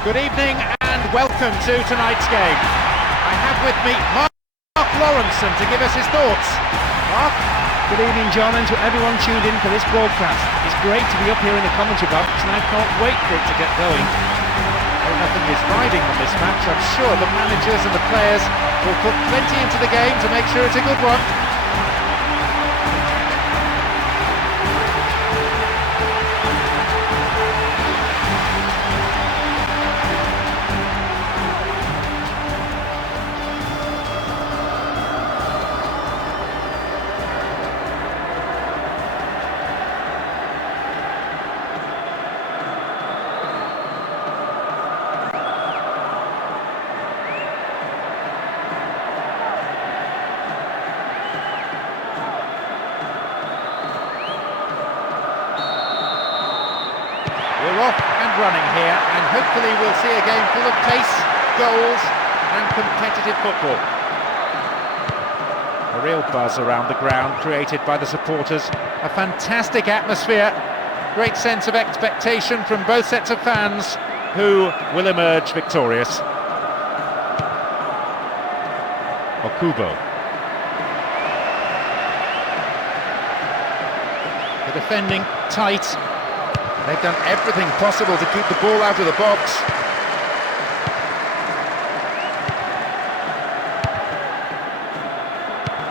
Good evening and welcome to tonight's game. I have with me Mark Lawrenson to give us his thoughts. Mark? Good evening, John, and to everyone tuned in for this broadcast. It's great to be up here in the commentary box and I can't wait for it to get going. Well, nothing is riding on this match. I'm sure the managers and the players will put plenty into the game to make sure it's a good one. We're off and running here, and hopefully we'll see a game full of pace, goals and competitive football. A real buzz around the ground created by the supporters, a fantastic atmosphere, great sense of expectation from both sets of fans who will emerge victorious. Okubo. The defending tight. They've done everything possible to keep the ball out of the box.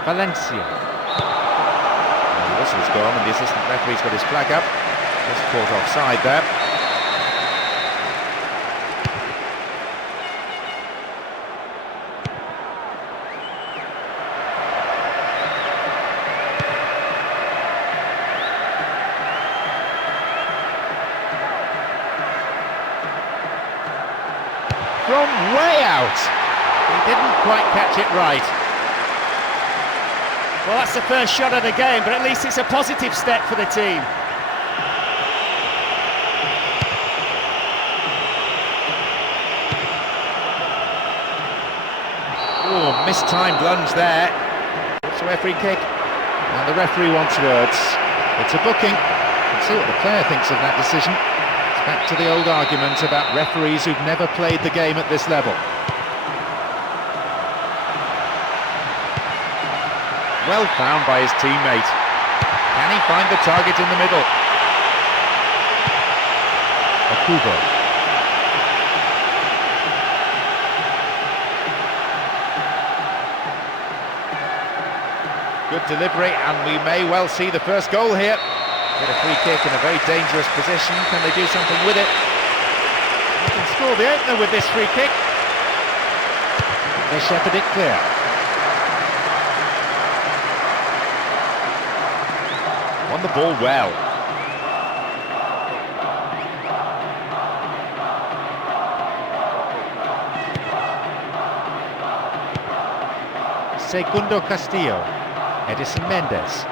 Valencia. Well, the whistle's gone and the assistant referee's got his flag up. Just caught offside there. From way out. He didn't quite catch it right. Well, that's the first shot of the game, but at least it's a positive step for the team. Oh, mistimed lunge there. So a free kick. And the referee wants words. It's a booking. Let's see what the player thinks of that decision. It's back to the old argument about referees who've never played the game at this level. Well found by his teammate. Can he find the target in the middle? Okubo. Good delivery, and we may well see the first goal here. Get a free kick in a very dangerous position. Can they do something with it? They can score the opener with this free kick. They shepherd it clear. Won the ball well. Segundo Castillo. Edison Mendes.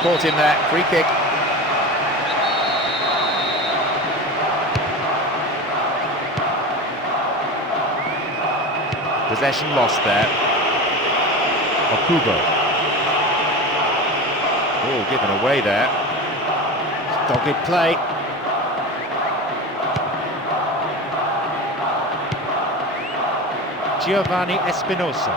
Caught him there, free kick. Possession lost there. Okubo. Ball given away there. Dogged play. Giovanni Espinosa.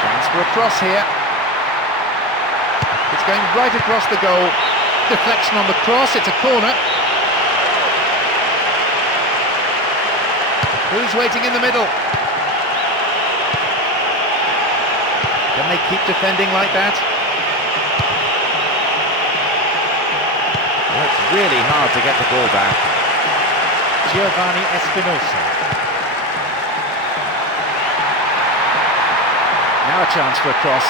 Chance for a cross here. It's going right across the goal. Deflection on the cross, it's a corner. Who's waiting in the middle? Can they keep defending like that? Well, it's really hard to get the ball back. Giovanni Espinosa. Now a chance for a cross.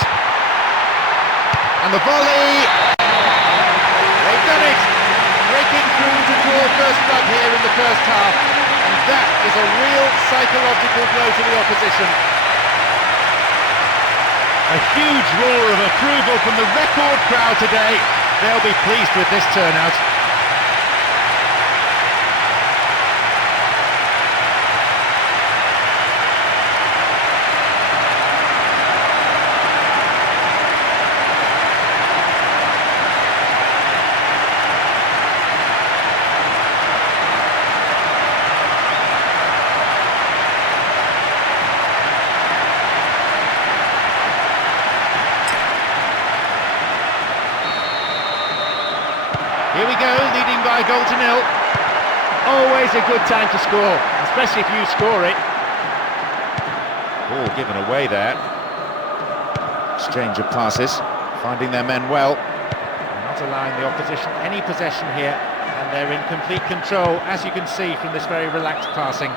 And the volley! They've done it! Breaking through to draw first blood here in the first half. And that is a real psychological blow to the opposition. A huge roar of approval from the record crowd today. They'll be pleased with this turnout. Here we go, leading by a goal to nil. Always a good time to score, especially if you score it. Ball given away there. Exchange of passes, finding their men well. Not allowing the opposition any possession here, and they're in complete control, as you can see from this very relaxed passing.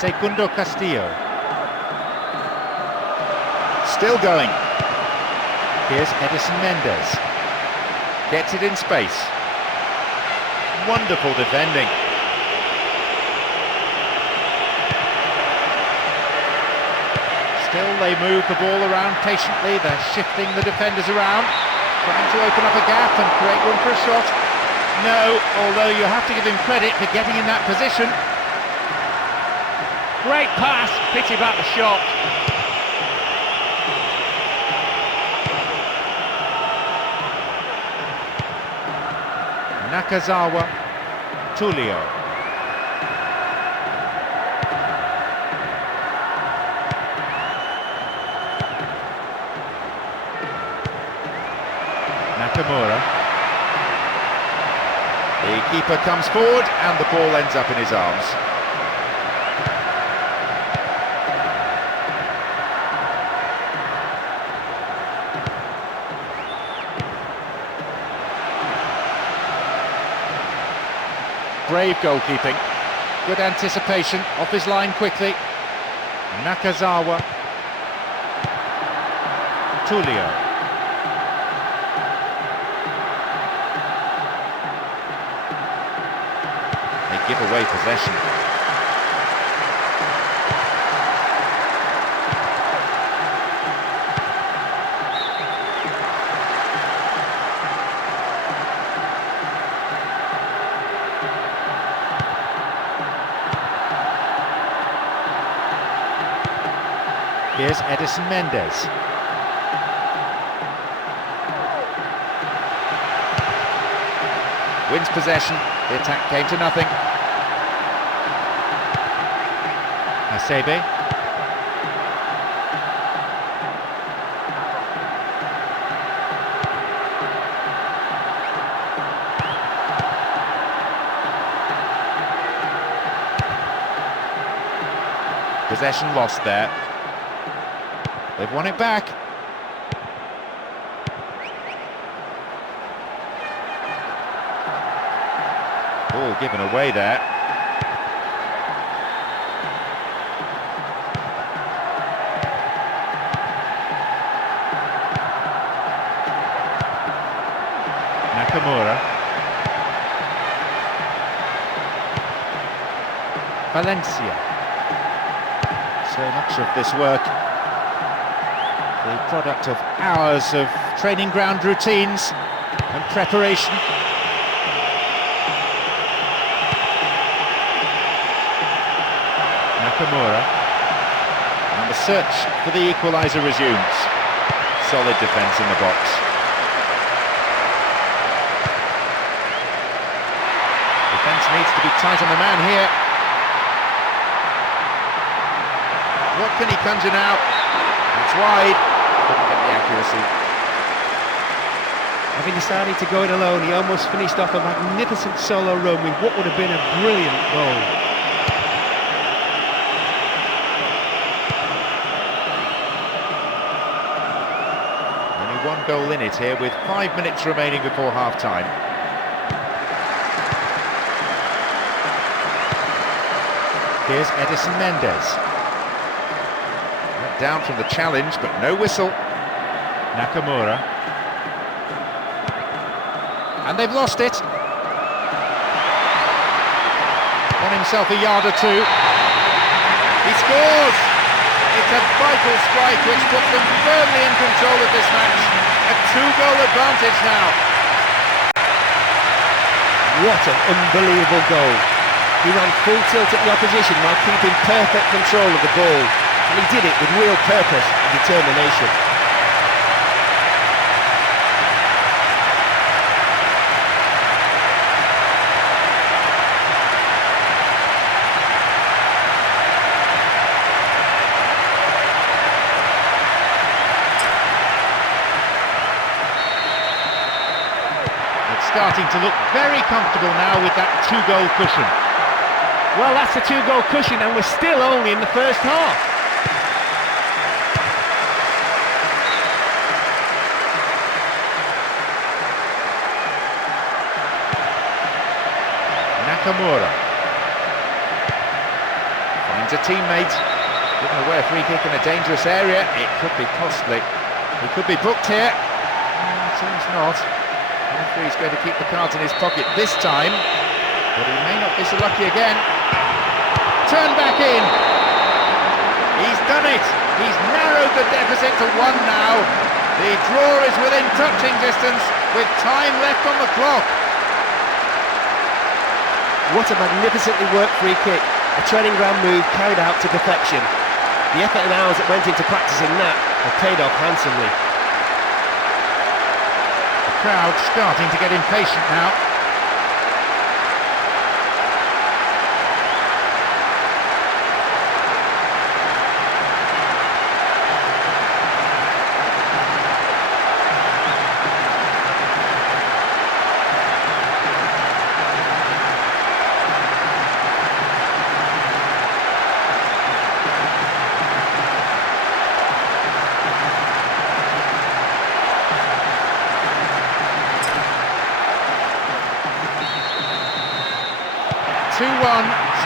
Segundo Castillo. Still going. Here's Edison Mendes. Gets it in space. Wonderful defending. Still they move the ball around patiently. They're shifting the defenders around, trying to open up a gap and create room for a shot. No, although you have to give him credit for getting in that position. Great pass, pity about the shot. Nakazawa, Tulio. Nakamura. The keeper comes forward and the ball ends up in his arms. Brave goalkeeping, good anticipation, off his line quickly. Nakazawa, Tulio. They give away possession. Here's Edison Mendes. Wins possession, the attack came to nothing. Hasebe. Possession lost there. They've won it back. Ball given away there. Nakamura. Valencia. So much of this work, the product of hours of training ground routines and preparation. Nakamura. And the search for the equaliser resumes. Solid defence in the box. Defence needs to be tight on the man here. What can he conjure now? It's wide. Couldn't get the accuracy. Having decided to go it alone, he almost finished off a magnificent solo run with what would have been a brilliant goal. Only one goal in it here with 5 minutes remaining before half-time. Here's Edison Mendes. Down from the challenge, but no whistle. Nakamura. And they've lost it. Won himself a yard or two. He scores! It's a vital strike which puts them firmly in control of this match. A 2-goal advantage now. What an unbelievable goal. He ran full tilt at the opposition while keeping perfect control of the ball. And he did it with real purpose and determination. starting to look very comfortable now with that two-goal cushion. Well, that's a two-goal cushion, and we're still only in the first half. Nakamura finds a teammate, giving away a free kick in a dangerous area. It could be costly. He could be booked here. Seems not. The referee's going to keep the cards in his pocket this time, but he may not be so lucky again. Turn back in. He's done it. He's narrowed the deficit to 1 now. The draw is within touching distance with time left on the clock. What a magnificently worked free kick. A training ground move carried out to perfection. The effort and hours that went into practicing that have paid off handsomely. The crowd starting to get impatient now.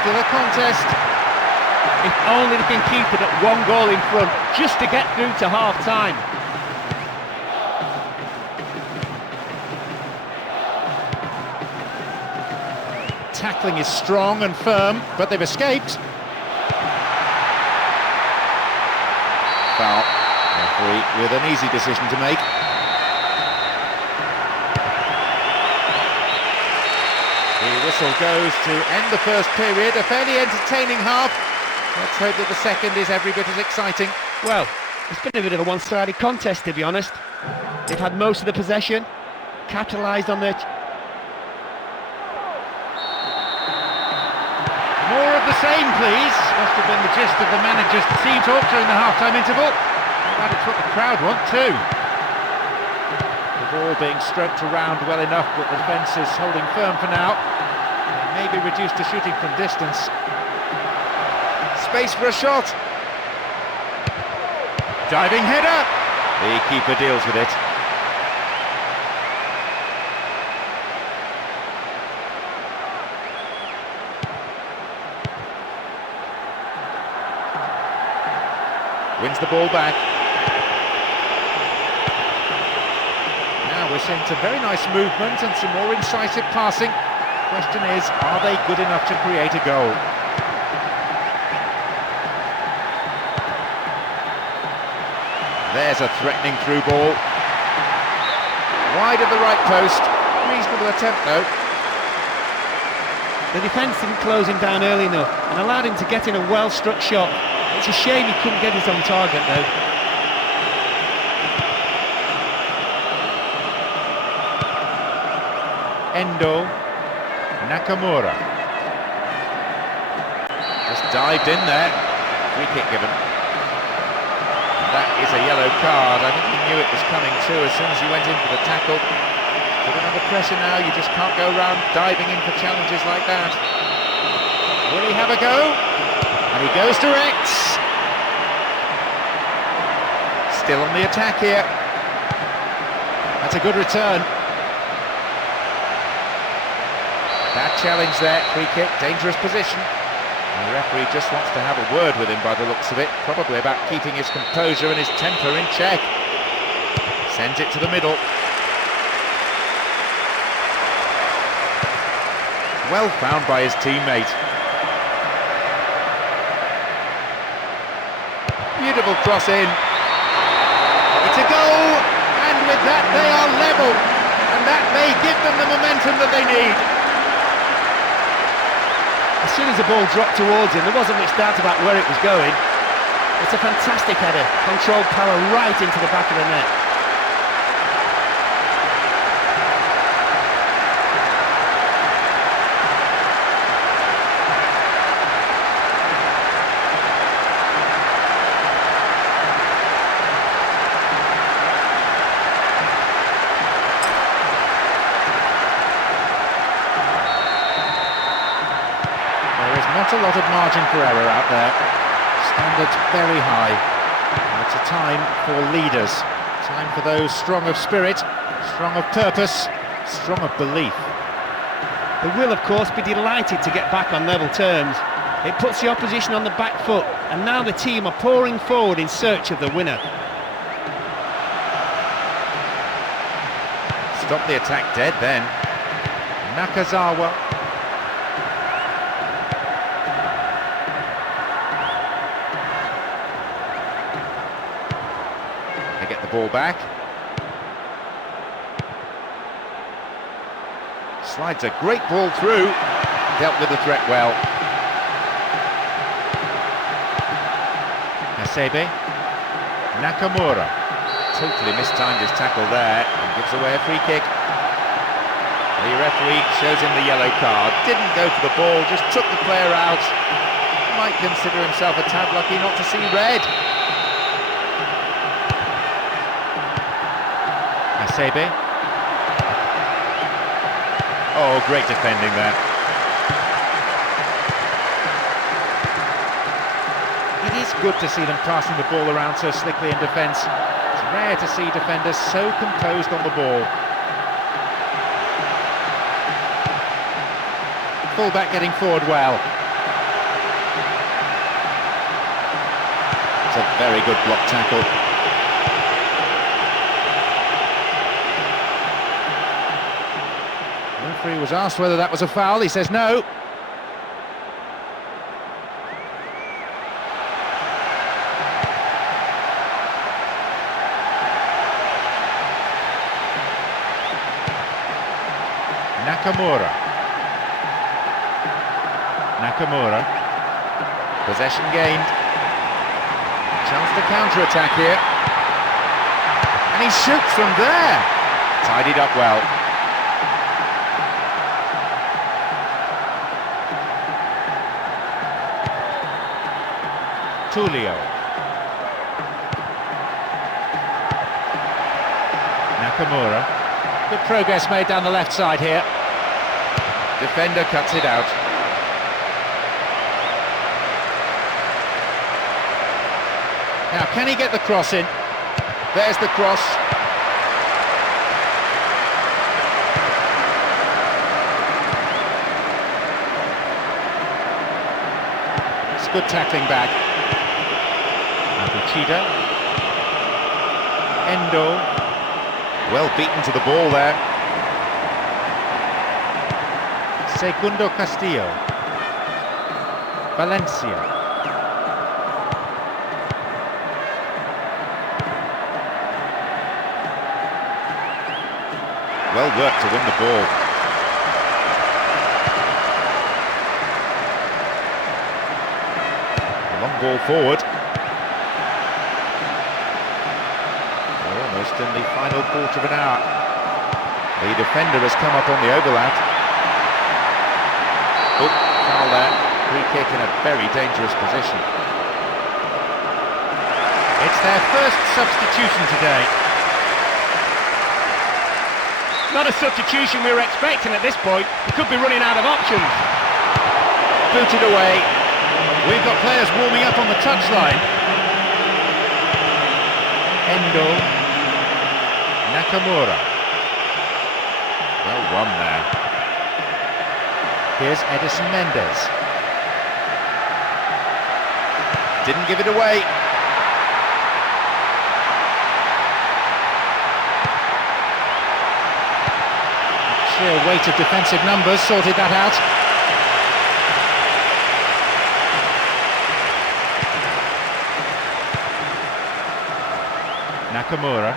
Still a contest. If only they can keep it at 1 goal in front, just to get through to half-time. Tackling is strong and firm, but they've escaped. Foul. Referee with an easy decision to make. The whistle goes to end the first period, a fairly entertaining half. Let's hope that the second is every bit as exciting. Well, it's been a bit of a one-sided contest, to be honest. They've had most of the possession, capitalised on their... More of the same, please. Must have been the gist of the manager's team talk during the half-time interval. Well, that's what the crowd want too. The ball being stroked around well enough, but the defence is holding firm for now. They may be reduced to shooting from distance. Space for a shot. Diving header. The keeper deals with it. Wins the ball back. Now we're seeing some very nice movement and some more incisive passing. Question is, are they good enough to create a goal? There's a threatening through ball. Wide of the right post. Reasonable attempt though. The defence didn't close him down early enough and allowed him to get in a well-struck shot. It's a shame he couldn't get his own target though. Endo. Nakamura. Just dived in there. Free kick given. And that is a yellow card. I think he knew it was coming too as soon as he went in for the tackle. But under pressure now, you just can't go around diving in for challenges like that. Will he have a go? And he goes direct. Still on the attack here. That's a good return. Bad challenge there, free kick, dangerous position. And the referee just wants to have a word with him by the looks of it, probably about keeping his composure and his temper in check. Sends it to the middle. Well found by his teammate. Beautiful cross in. It's a goal, and with that they are level, and that may give them the momentum that they need. As soon as the ball dropped towards him, there wasn't much doubt about where it was going. It's a fantastic header, controlled power right into the back of the net. lot of margin for error out there. Standards very high. And it's a time for leaders. Time for those strong of spirit, strong of purpose, strong of belief. They will, of course, be delighted to get back on level terms. It puts the opposition on the back foot, and now the team are pouring forward in search of the winner. Stop the attack dead then. Nakazawa. They get the ball back. Slides a great ball through. Dealt with the threat well. Hasebe. Nakamura. Totally mistimed his tackle there and gives away a free kick. The referee shows him the yellow card. Didn't go for the ball, just took the player out. Might consider himself a tad lucky not to see red. Hasebe. Oh, great defending there. It is good to see them passing the ball around so slickly in defence. It's rare to see defenders so composed on the ball. Fullback getting forward well. It's a very good block tackle. The referee was asked whether that was a foul. He says no. Nakamura. Possession gained. Chance to counter-attack here. And he shoots from there. Tidied up well. Tulio. Nakamura. Good progress made down the left side here. Defender cuts it out. Now, can he get the cross in? There's the cross. It's good tackling back. Abuchida. Endo. Well beaten to the ball there. Segundo Castillo. Valencia. Well worked to win the ball. A long ball forward. We're almost in the final quarter of an hour. The defender has come up on the overlap. Oh, foul there. Free kick in a very dangerous position. It's their first substitution today. Not a substitution we were expecting at this point. We could be running out of options. Booted away. We've got players warming up on the touchline. Endo. Nakamura. Well won there. Here's Edison Mendes. Didn't give it away. Sheer weight of defensive numbers sorted that out. Nakamura.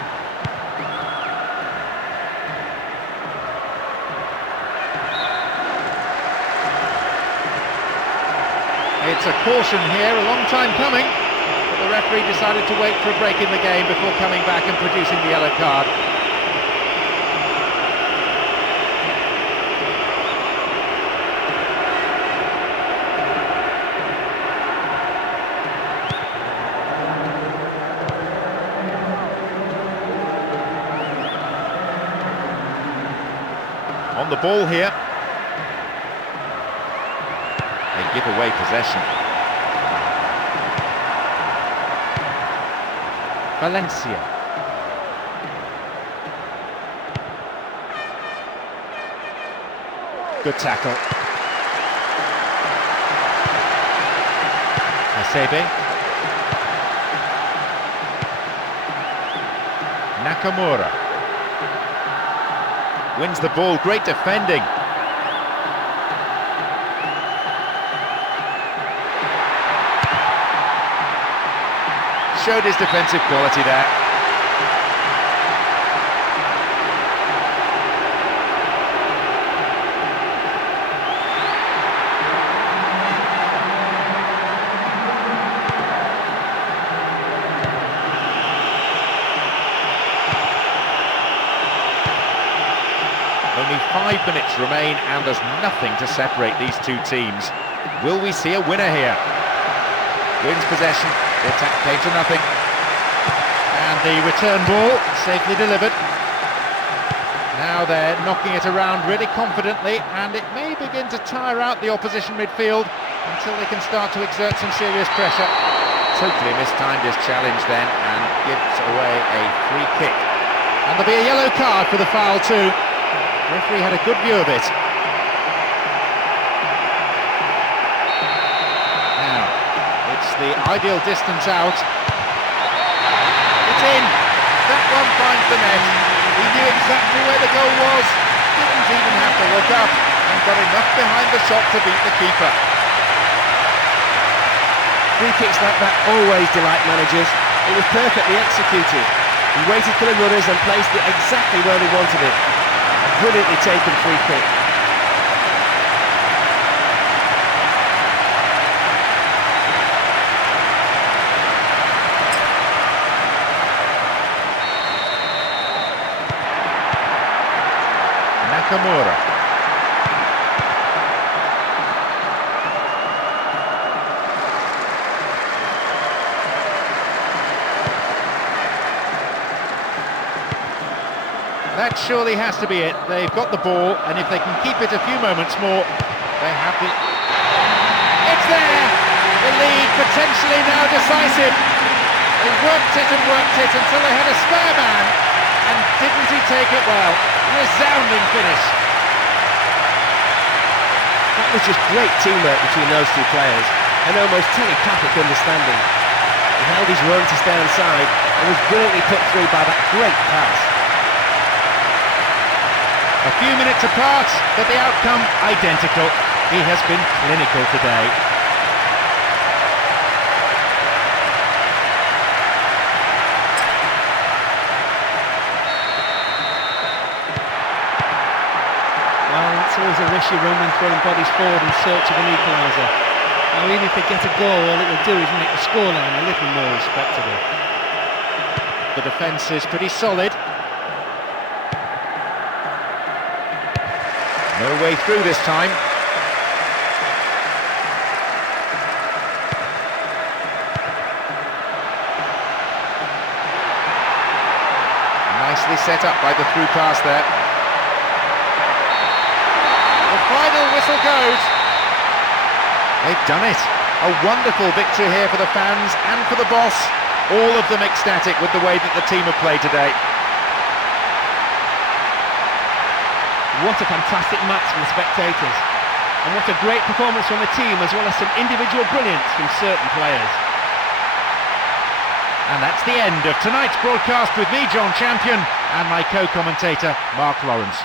It's a caution here, a long time coming, but the referee decided to wait for a break in the game before coming back and producing the yellow card. On the ball here. They give away possession. Valencia. Good tackle. Hasebe. Nakamura. Wins the ball, great defending. Showed his defensive quality there. Only 5 minutes remain and there's nothing to separate these two teams. Will we see a winner here? Wins possession, the attack came to nothing. And the return ball safely delivered. Now they're knocking it around really confidently, and it may begin to tire out the opposition midfield until they can start to exert some serious pressure. Totally mistimed his challenge then and gives away a free kick. And there'll be a yellow card for the foul too. The referee had a good view of it. Now, it's the ideal distance out. It's in! That one finds the net. He knew exactly where the goal was, didn't even have to look up, and got enough behind the shot to beat the keeper. Free kicks like that always delight managers. It was perfectly executed. He waited for the runners and placed it exactly where they wanted it. Brilliantly taken free kick. Nakamura. That surely has to be it. They've got the ball, and if they can keep it a few moments more, they have the... It's there! The lead potentially now decisive. They worked it until they had a spare man, and didn't he take it well? Resounding finish. That was just great teamwork between those two players, and almost telepathic understanding. He held his run to stay onside, and was brilliantly put through by that great pass. A few minutes apart, but the outcome identical. He has been clinical today. Well, it's always a risk you run when throwing bodies forward in search of an equaliser. Now, even if they get a goal, all it will do is make the scoreline a little more respectable. The defence is pretty solid. No way through this time. Nicely set up by the through pass there. The final whistle goes. They've done it. A wonderful victory here for the fans and for the boss. All of them ecstatic with the way that the team have played today. What a fantastic match for the spectators, and what a great performance from the team, as well as some individual brilliance from certain players. And that's the end of tonight's broadcast with me, John Champion, and my co-commentator, Mark Lawrence.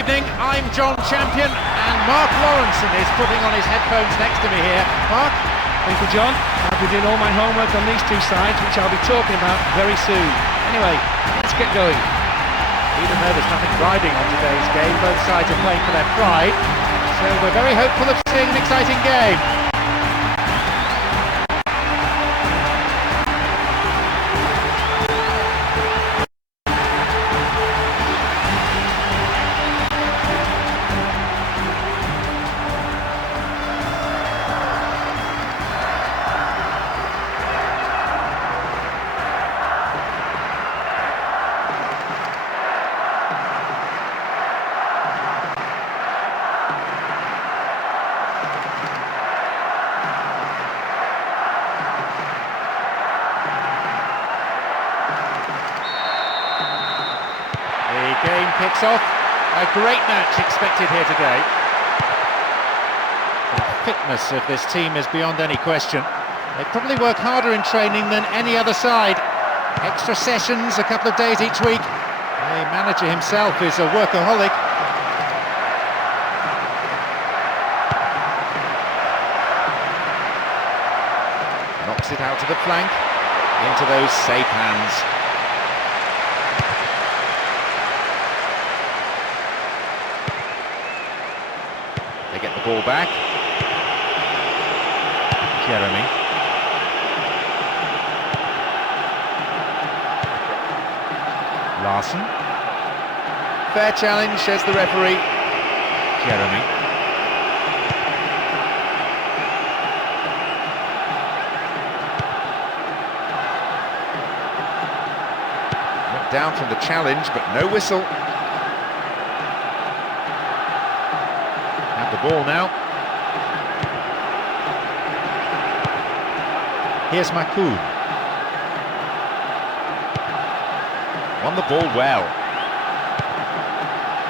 evening, I'm John Champion, and Mark Lawrenson is putting on his headphones next to me here. Mark? Thank you, John. I've been doing all my homework on these two sides, which I'll be talking about very soon. Anyway, let's get going. Even though there's nothing riding on today's game, both sides are playing for their pride, so we're very hopeful of seeing an exciting game. Game kicks off. A great match expected here today. The fitness of this team is beyond any question. They probably work harder in training than any other side. Extra sessions, a couple of days each week. The manager himself is a workaholic. Knocks it out to the flank, into those safe hands. They get the ball back. Jeremy. Larson. Fair challenge, says the referee. Jeremy. Went down from the challenge, but no whistle. The ball now. Here's Makoun. Won the ball well.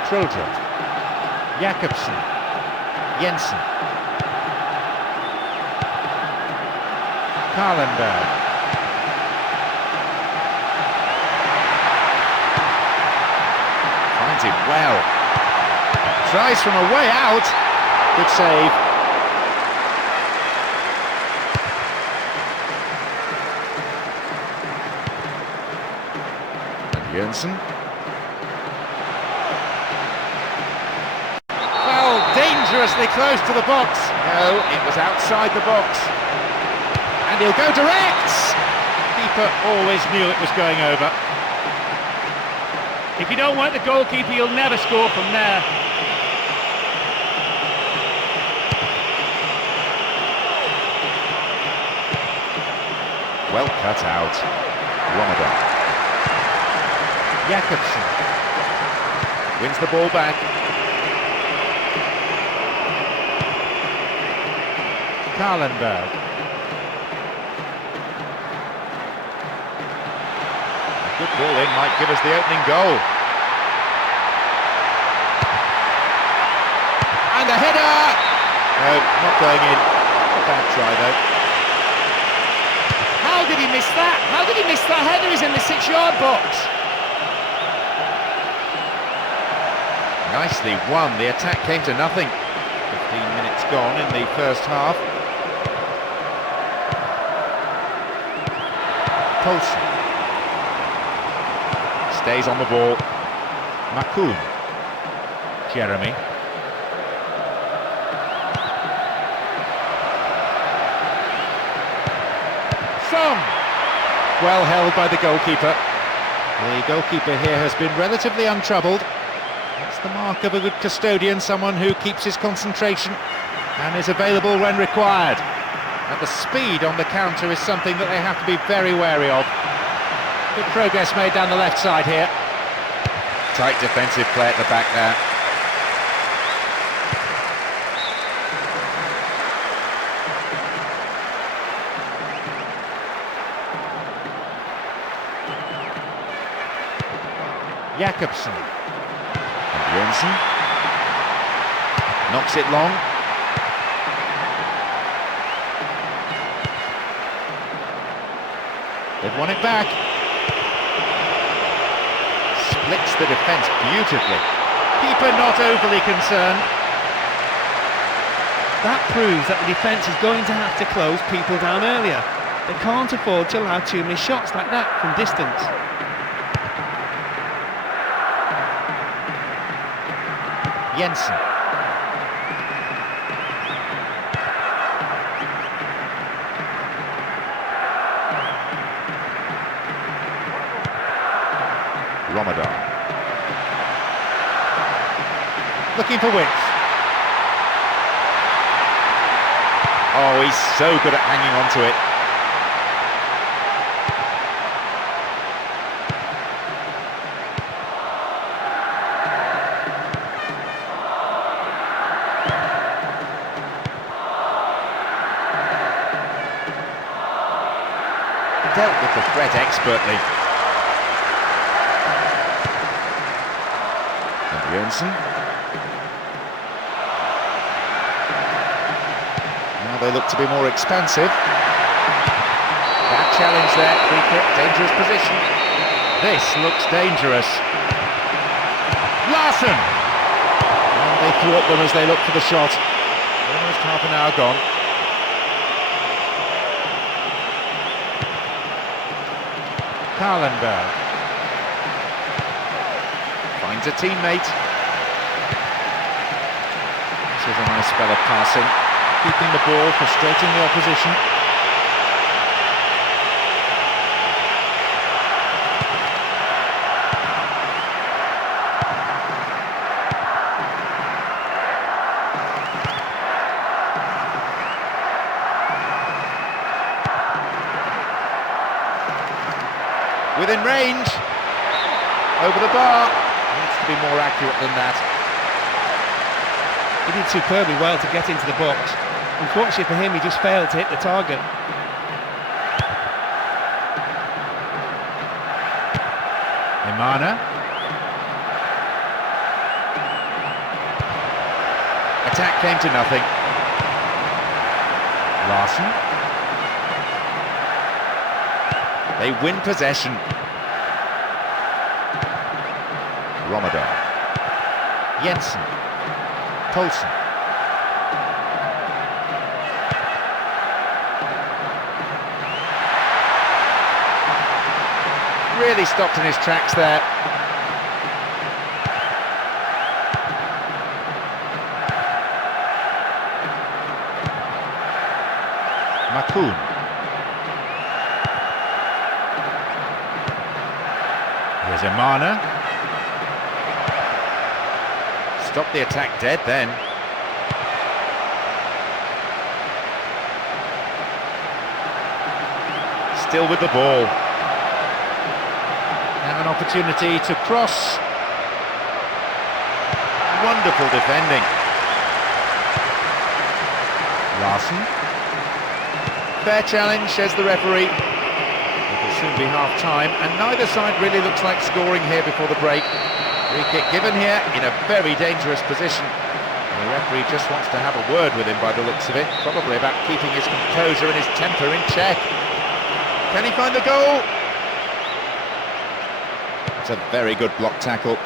Troldrup. Jakobsen. Jensen. Karlenberg. Finds him well. Tries from a way out. Good save. And Jensen. Foul, dangerously close to the box. No, it was outside the box. And he'll go direct. Keeper always knew it was going over. If you don't want the goalkeeper, you'll never score from there. Well cut out. Ramadan. Jakobsen wins the ball back. Karlenberg. A good ball in might give us the opening goal. And a header! No, not going in. A bad try though. How did he miss that? How did he miss that header? He's in the 6-yard box. Nicely won. The attack came to nothing. 15 minutes gone in the first half. Poulsen stays on the ball. Makoun. Jeremy. Well held by the goalkeeper. The goalkeeper here has been relatively untroubled. That's the mark of a good custodian, someone who keeps his concentration and is available when required. And the speed on the counter is something that they have to be very wary of. Good progress made down the left side here. Tight defensive play at the back there. Jakobsen. And Jensen. Knocks it long. They've won it back. Splits the defence beautifully. Keeper not overly concerned. That proves that the defence is going to have to close people down earlier. They can't afford to allow too many shots like that from distance. Jensen. Ramadan. Looking for width. Oh, he's so good at hanging on to it. Dealt with the threat expertly. And Jensen. Now they look to be more expansive. Bad challenge there, Rica, dangerous position. This looks dangerous. Larson! And they thwart them as they look for the shot. Almost half an hour gone. Karlenberg finds a teammate. This is a nice spell of passing, keeping the ball, frustrating the opposition. Within range, over the bar, needs to be more accurate than that. He did superbly well to get into the box. Unfortunately for him, he just failed to hit the target. Emana. Attack came to nothing. Larson. They win possession. Ramadan. Jensen. Poulsen. Really stopped in his tracks there. Makoun. Here's Emana. Stop the attack dead then. Still with the ball. Now an opportunity to cross. Wonderful defending. Larson. Fair challenge, says the referee. It'll soon be half-time, and neither side really looks like scoring here before the break. Free kick given here in a very dangerous position. And the referee just wants to have a word with him by the looks of it, probably about keeping his composure and his temper in check. Can he find the goal? It's a very good block tackle.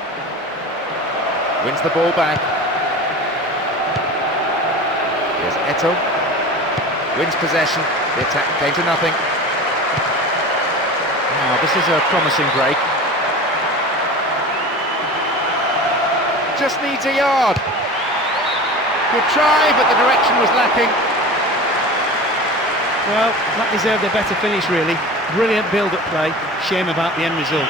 Wins the ball back. Here's Eto. Wins possession. The attack came to nothing. Now, this is a promising break. Just needs a yard. Good try, but the direction was lacking. Well, that deserved a better finish, really. Brilliant build-up play. Shame about the end result.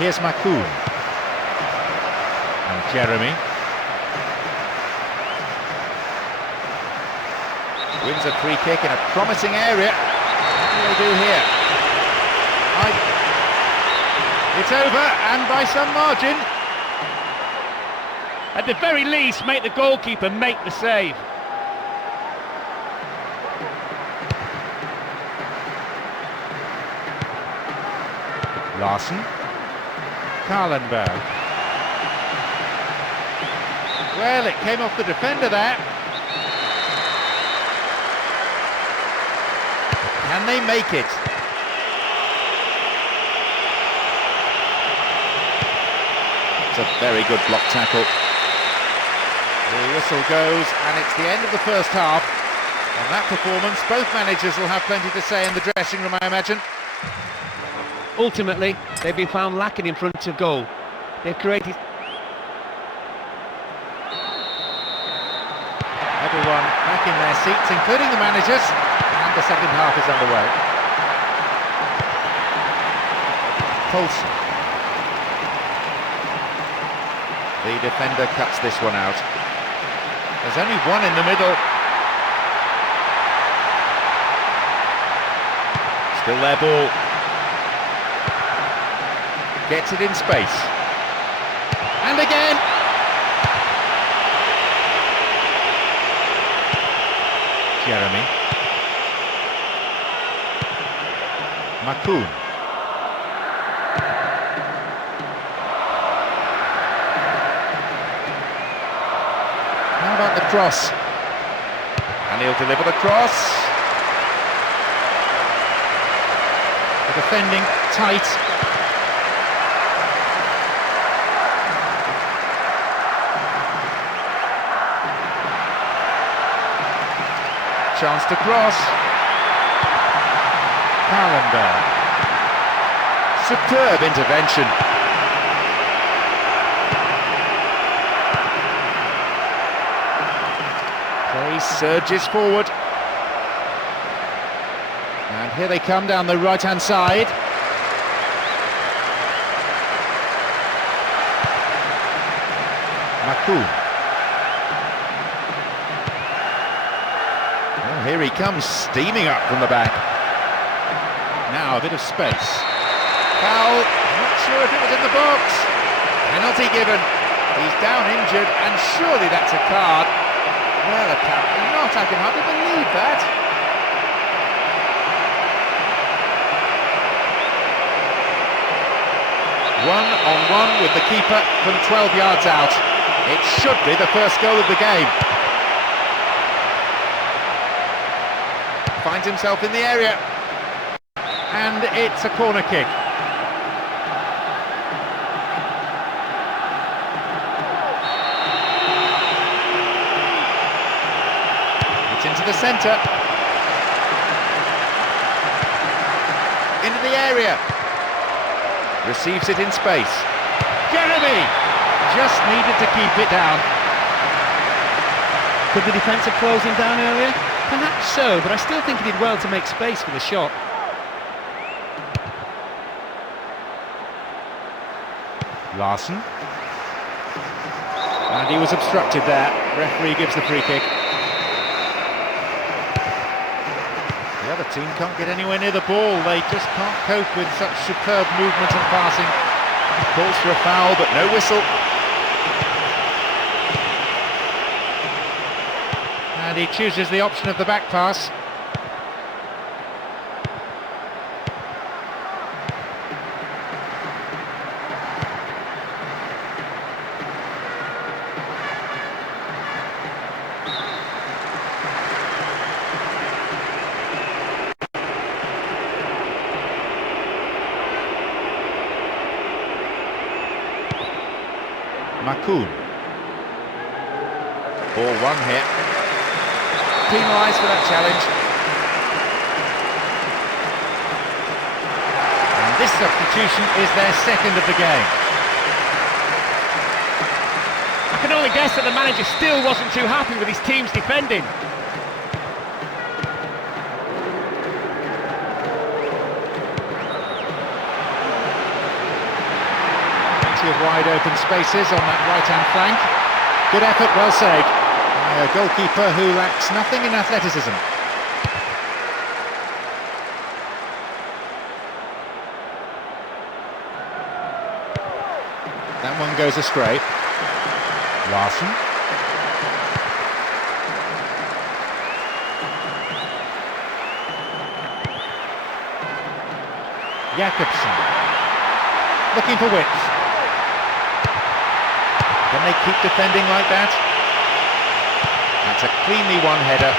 Here's Makoun. And Jeremy. Wins a free kick in a promising area. What do they do here? It's over, and by some margin. At the very least, make the goalkeeper make the save. Larson. Karlenberg. Well, it came off the defender there. Can they make it? It's a very good block tackle. The whistle goes, and it's the end of the first half. On that performance, both managers will have plenty to say in the dressing room, I imagine. Ultimately, they've been found lacking in front of goal. They've created... Everyone back in their seats, including the managers, and the second half is underway. Costa. The defender cuts this one out. There's only one in the middle. Still their ball. Gets it in space. And again! Jeremy. Makoun. How about the cross? And he'll deliver the cross. The defending tight. Chance to cross. Calendar. Superb intervention. Play surges forward. And here they come down the right-hand side. Makoun. Well, here he comes, steaming up from the back. Now a bit of space. Foul, not sure if it was in the box. Penalty given. He's down injured, and surely that's a card. Well, apparently not. I can hardly believe that. One-on-one with the keeper from 12 yards out. It should be the first goal of the game. Finds himself in the area. And it's a corner kick. It's into the centre. Into the area. Receives it in space. Jeremy! Just needed to keep it down. Could the defence have closed him down earlier? Perhaps so, but I still think he did well to make space for the shot. Larson. And he was obstructed there. Referee gives the free kick. The other team can't get anywhere near the ball. They just can't cope with such superb movement and passing. Calls for a foul, but no whistle. And he chooses the option of the back pass. Makoun. Ball one here. Penalised for that challenge. And this substitution is their second of the game. I can only guess that the manager still wasn't too happy with his team's defending. Of wide open spaces on that right-hand flank. Good effort, well saved. By a goalkeeper who lacks nothing in athleticism. That one goes astray. Larson. Jakobsen. Looking for width. Can they keep defending like that? That's a cleanly won header.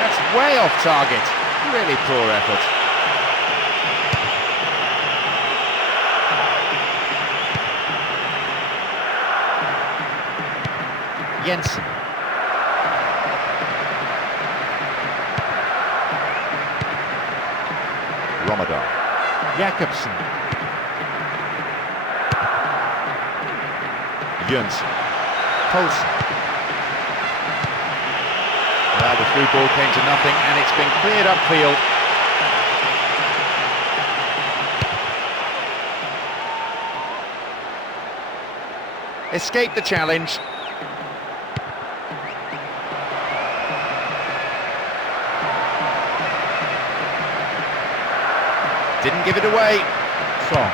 That's way off target. Really poor effort. Jensen. Ramadan. Jakobsen. Jensen. Poulsen. Well, the through ball came to nothing and it's been cleared upfield. Escaped the challenge. Didn't give it away. Song.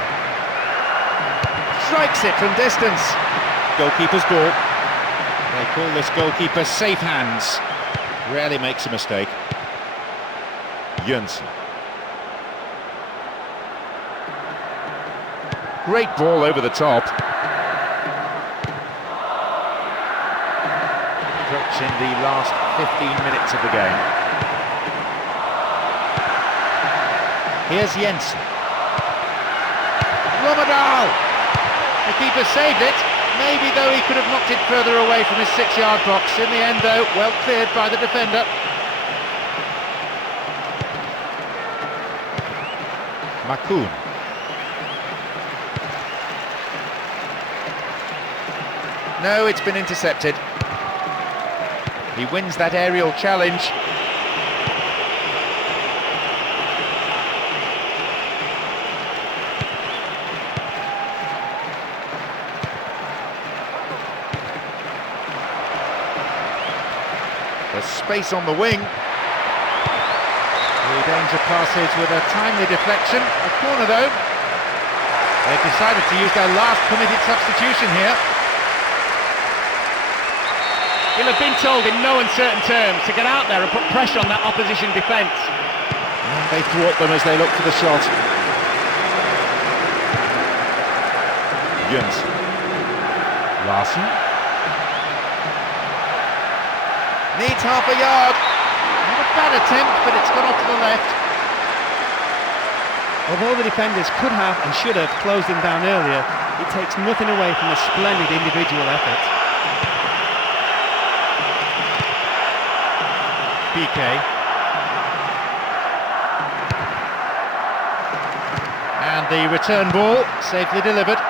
Strikes it from distance. Goalkeeper's ball. They call this goalkeeper safe hands. Rarely makes a mistake. Jensen. Great ball over the top. Approach in the last 15 minutes of the game. Here's Jensen. Romadal! The keeper saved it. Maybe, though, he could have knocked it further away from his 6-yard box. In the end, though, well cleared by the defender. Makoun. No, it's been intercepted. He wins that aerial challenge. There's space on the wing. The danger passes with a timely deflection. A corner though. They've decided to use their last permitted substitution here. He'll have been told in no uncertain terms to get out there and put pressure on that opposition defence. And they thwart them as they look for the shot. Jensen. Larsen. Needs half a yard. Not a bad attempt, but it's gone off to the left. Although the defenders could have and should have closed him down earlier, it takes nothing away from a splendid individual effort. PK. And the return ball, safely delivered.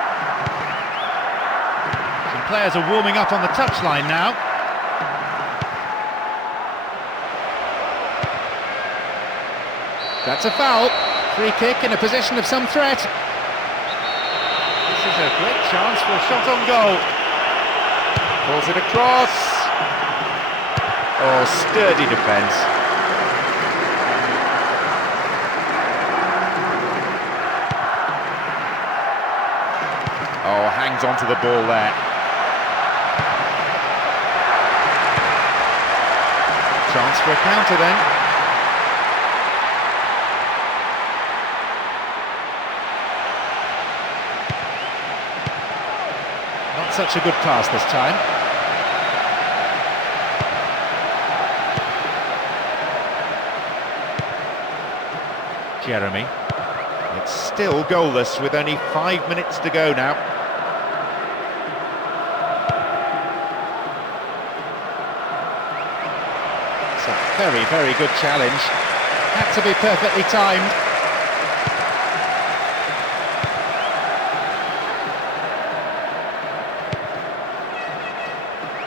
Some players are warming up on the touchline now. That's a foul. Free kick in a position of some threat. This is a great chance for a shot on goal. Pulls it across. Oh, sturdy defence. Oh, hangs onto the ball there. Chance for a counter then. Not such a good pass this time. Jeremy. It's still goalless with only 5 minutes to go now. It's a very, very good challenge. Had to be perfectly timed.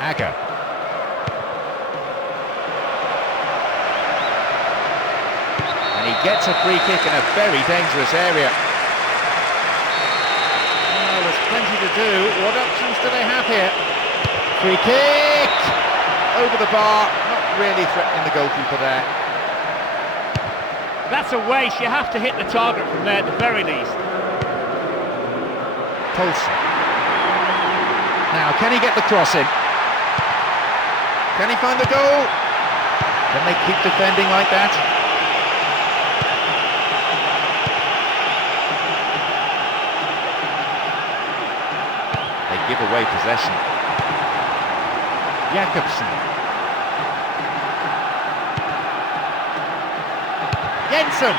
Aga. And he gets a free kick in a very dangerous area. Well, there's plenty to do. What options do they have here? Free kick! Over the bar, not really threatening the goalkeeper there. That's a waste. You have to hit the target from there at the very least. Poulsen. Now, can he get the cross in? Can he find the goal? Can they keep defending like that? They give away possession. Jakobsen. Jensen.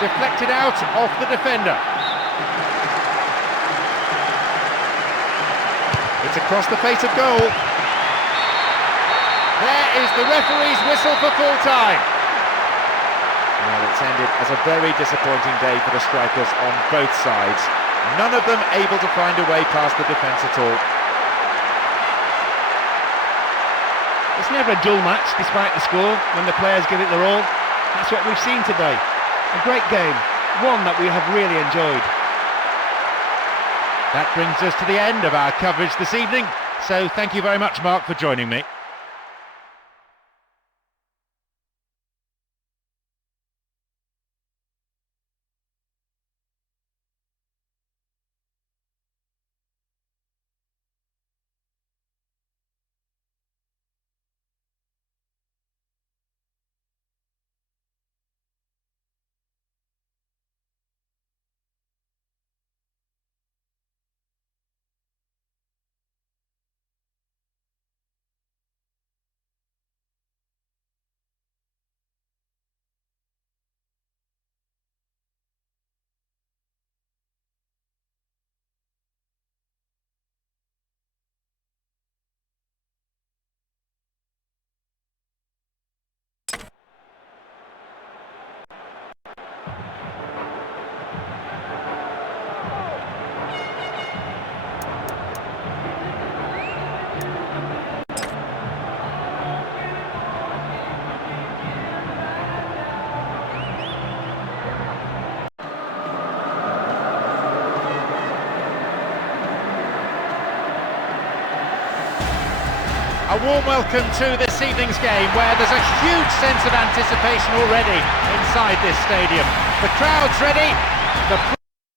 Deflected out off the defender. It's across the face of goal. There is the referee's whistle for full time. Well, it's ended as a very disappointing day for the strikers on both sides. None of them able to find a way past the defence at all. It's never a dull match despite the score when the players give it their all. That's what we've seen today. A great game, one that we have really enjoyed. That brings us to the end of our coverage this evening, so thank you very much, Mark, for joining me. A warm welcome to this evening's game, where there's a huge sense of anticipation already inside this stadium. The crowd's ready, the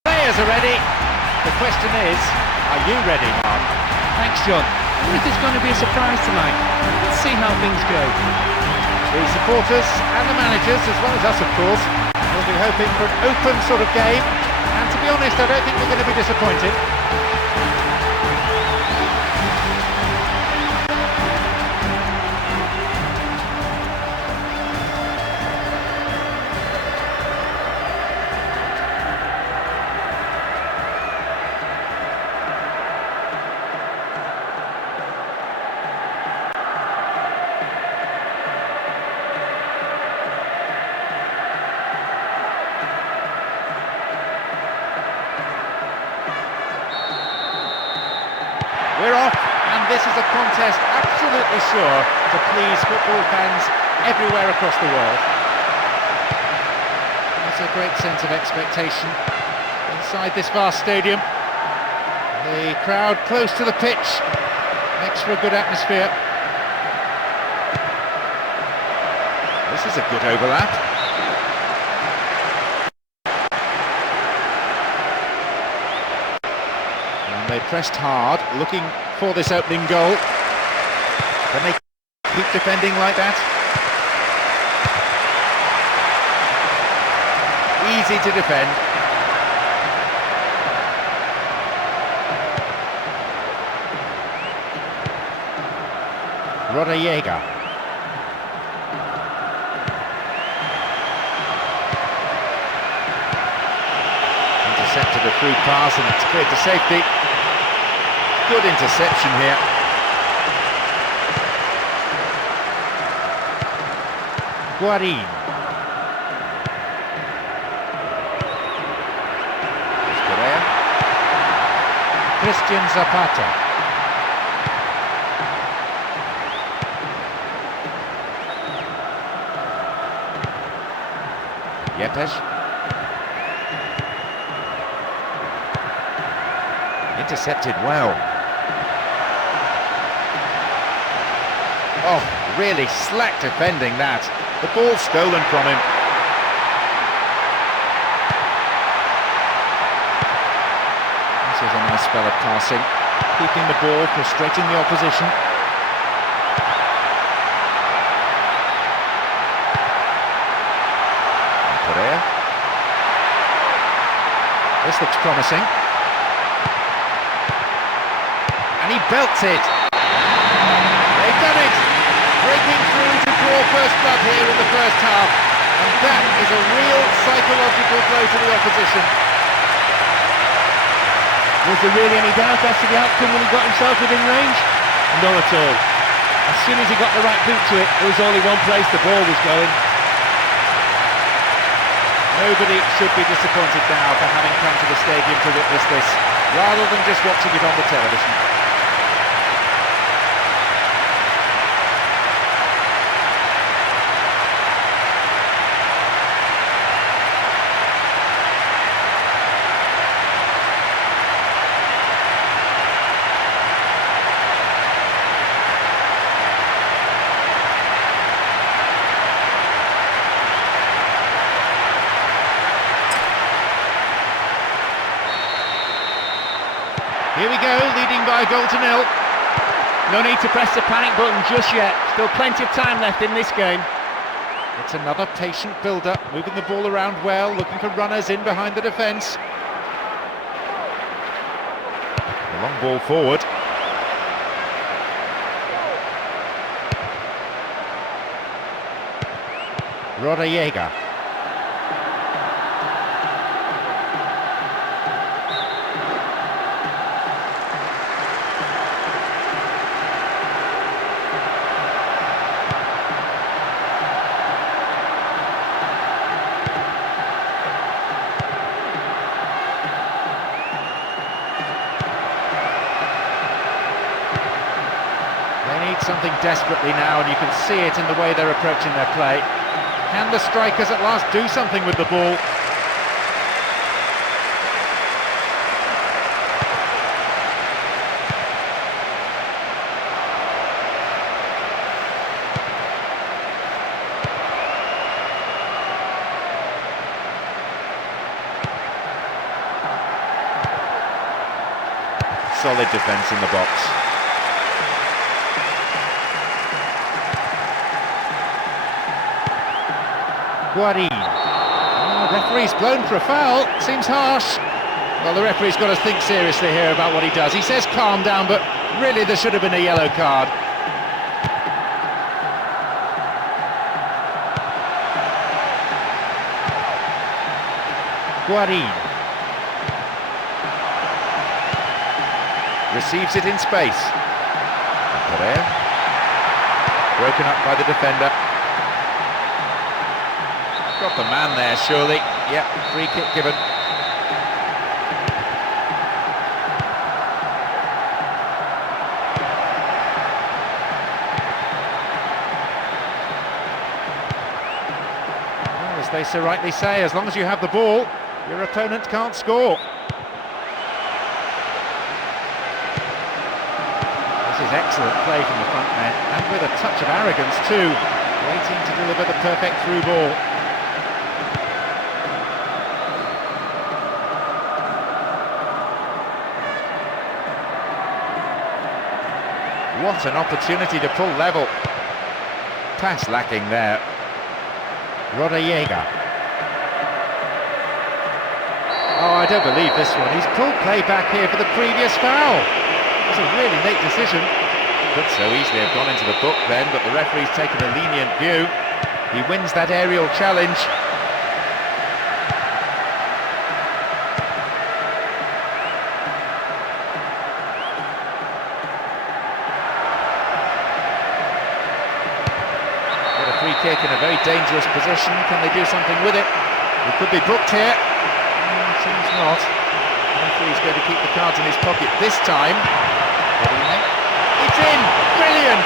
players are ready. The question is, are you ready, Mark? Thanks, John. I wonder if there's going to be a surprise tonight. Let's see how things go. The supporters and the managers, as well as us of course, will be hoping for an open sort of game, and to be honest, I don't think we're going to be disappointed. We're off, and this is a contest absolutely sure to please football fans everywhere across the world. There's a great sense of expectation inside this vast stadium. The crowd close to the pitch makes for a good atmosphere. This is a good overlap. They pressed hard, looking for this opening goal. Can they keep defending like that? Easy to defend. Rodallega. Intercepted a through pass and it's cleared to safety. Good interception here. Guarin. Correa. Christian Zapata. Yepes. Intercepted well. Oh, really slack defending that. The ball stolen from him. This is a nice spell of passing, keeping the ball, frustrating the opposition. Correa. This looks promising. And he belts it. first blood here in the first half, and that is a real psychological blow to the opposition. Was there really any doubt as to the outcome when he got himself within range? None at all. As soon as he got the right boot to it, there was only one place the ball was going. Nobody should be disappointed now for having come to the stadium to witness this, rather than just watching it on the television. Here we go, leading by a goal to nil. No need to press the panic button just yet. Still plenty of time left in this game. It's another patient build-up, moving the ball around well, looking for runners in behind the defence. The long ball forward. Rodallega. Something desperately now, and you can see it in the way they're approaching their play. Can the strikers at last do something with the ball? Solid defence in the box. Guarin. Oh, the referee's blown for a foul. Seems harsh. Well, the referee's got to think seriously here about what he does. He says calm down, but really there should have been a yellow card. Guarin. Receives it in space. Pereira. Broken up by the defender. Got the man there, surely. Yep, free kick given. Well, as they so rightly say, as long as you have the ball, your opponent can't score. This is excellent play from the front men, and with a touch of arrogance too, waiting to deliver the perfect through ball. What an opportunity to pull level. Pass lacking there. Rodallega. Oh, I don't believe this one. He's pulled play back here for the previous foul. It's a really late decision. Could so easily have gone into the book then, but the referee's taken a lenient view. He wins that aerial challenge. Kick in a very dangerous position. Can they do something with it? He could be booked here. Seems not. Hopefully he's going to keep the cards in his pocket this time. It's in! Brilliant!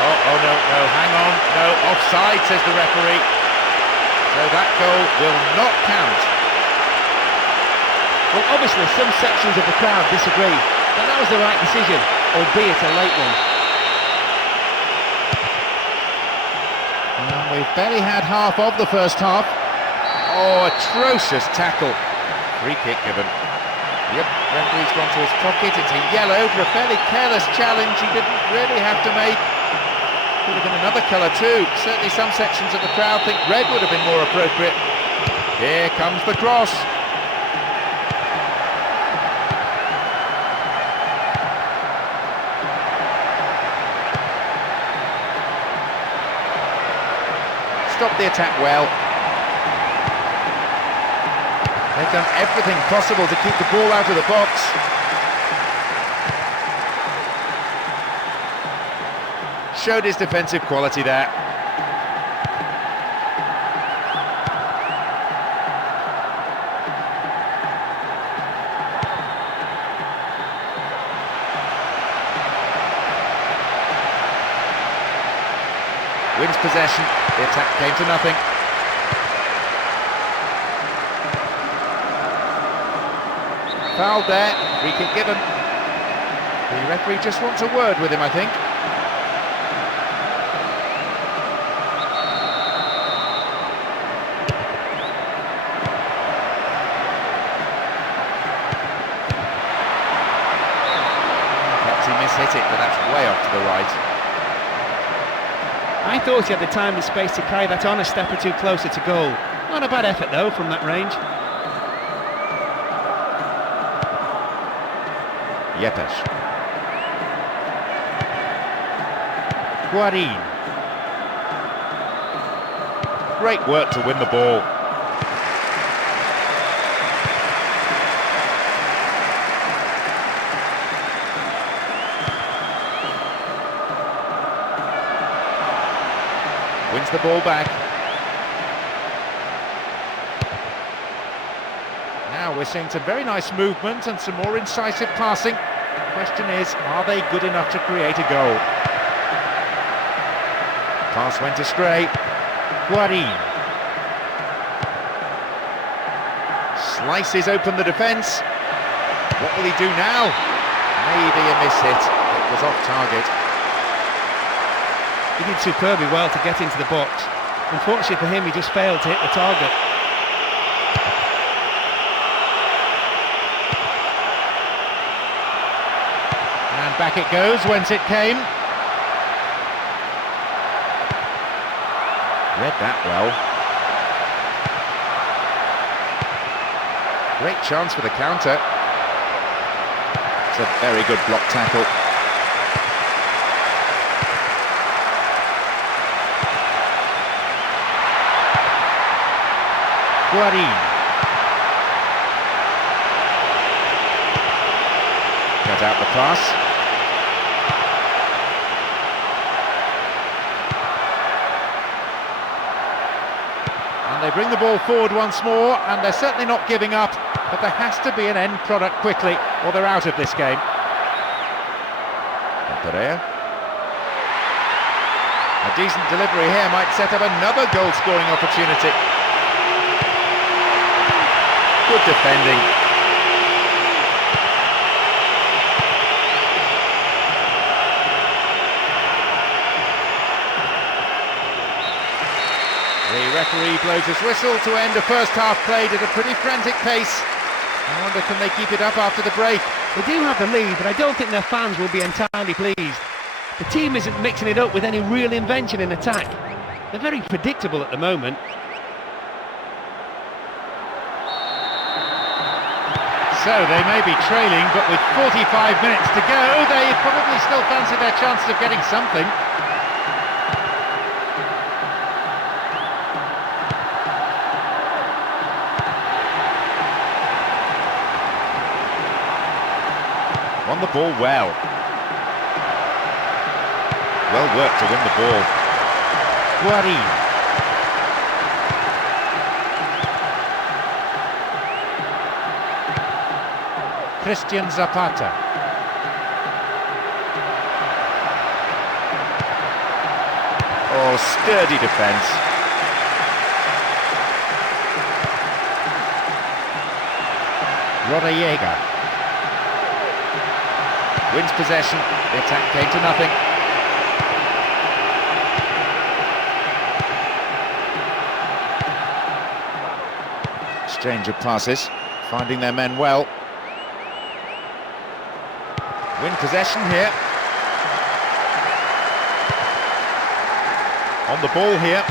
Oh no, hang on. No, offside, says the referee. So that goal will not count. Well, obviously some sections of the crowd disagree, but that was the right decision, albeit a late one. We've barely had half of the first half. Oh, atrocious tackle. Free kick given. Yep, referee's gone to his pocket. It's a yellow for a fairly careless challenge he didn't really have to make. Could have been another colour too. Certainly some sections of the crowd think red would have been more appropriate. Here comes the cross. stopped the attack well. They've done everything possible to keep the ball out of the box. Showed his defensive quality there. Wins possession, the attack came to nothing. Fouled there, free kick given. The referee just wants a word with him, I think. Perhaps he mishit it, but that's way off to the right. I thought he had the time and space to carry that on a step or two closer to goal. Not a bad effort though from that range. Yepes. Guarin. Great work to win the ball. Wins the ball back. Now we're seeing some very nice movement and some more incisive passing. The question is, are they good enough to create a goal? Pass went astray. Guarin. Slices open the defence. What will he do now? Maybe a miss-hit. It was off target. He did superbly well to get into the box. Unfortunately for him, he just failed to hit the target. And back it goes, whence it came. Read that well. Great chance for the counter. It's a very good block tackle. Guarin. Cut out the pass. And they bring the ball forward once more, and they're certainly not giving up, but there has to be an end product quickly, or they're out of this game. Pereira. A decent delivery here might set up another goal-scoring opportunity. Good defending. The referee blows his whistle to end a first half played at a pretty frantic pace. I wonder, can they keep it up after the break? They do have the lead, but I don't think their fans will be entirely pleased. The team isn't mixing it up with any real invention in attack. They're very predictable at the moment. So they may be trailing, but with 45 minutes to go, they probably still fancy their chances of getting something. Won the ball well. Well worked to win the ball. Guarin. Christian Zapata. Oh, sturdy defence. Rodallega. Wins possession. The attack came to nothing. Exchange of passes, finding their men well. Win possession here. On the ball here.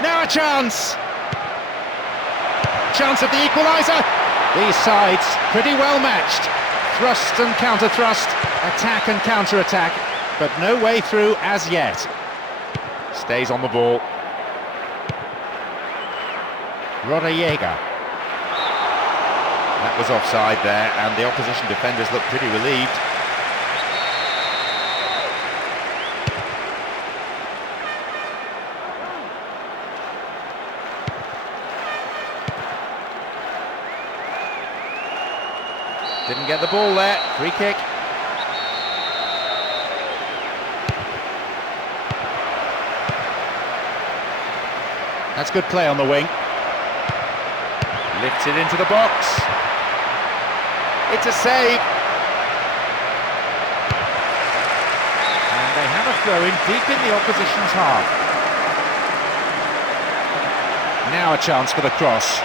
Now a chance! Chance of the equaliser. These sides pretty well matched. Thrust and counter-thrust, attack and counter-attack, but no way through as yet. Stays on the ball. Rodallega. That was offside there, and the opposition defenders looked pretty relieved. Didn't get the ball there. Free kick. That's good play on the wing. Lifts it into the box. It's a save. And they have a throw in deep in the opposition's half. Now a chance for the cross.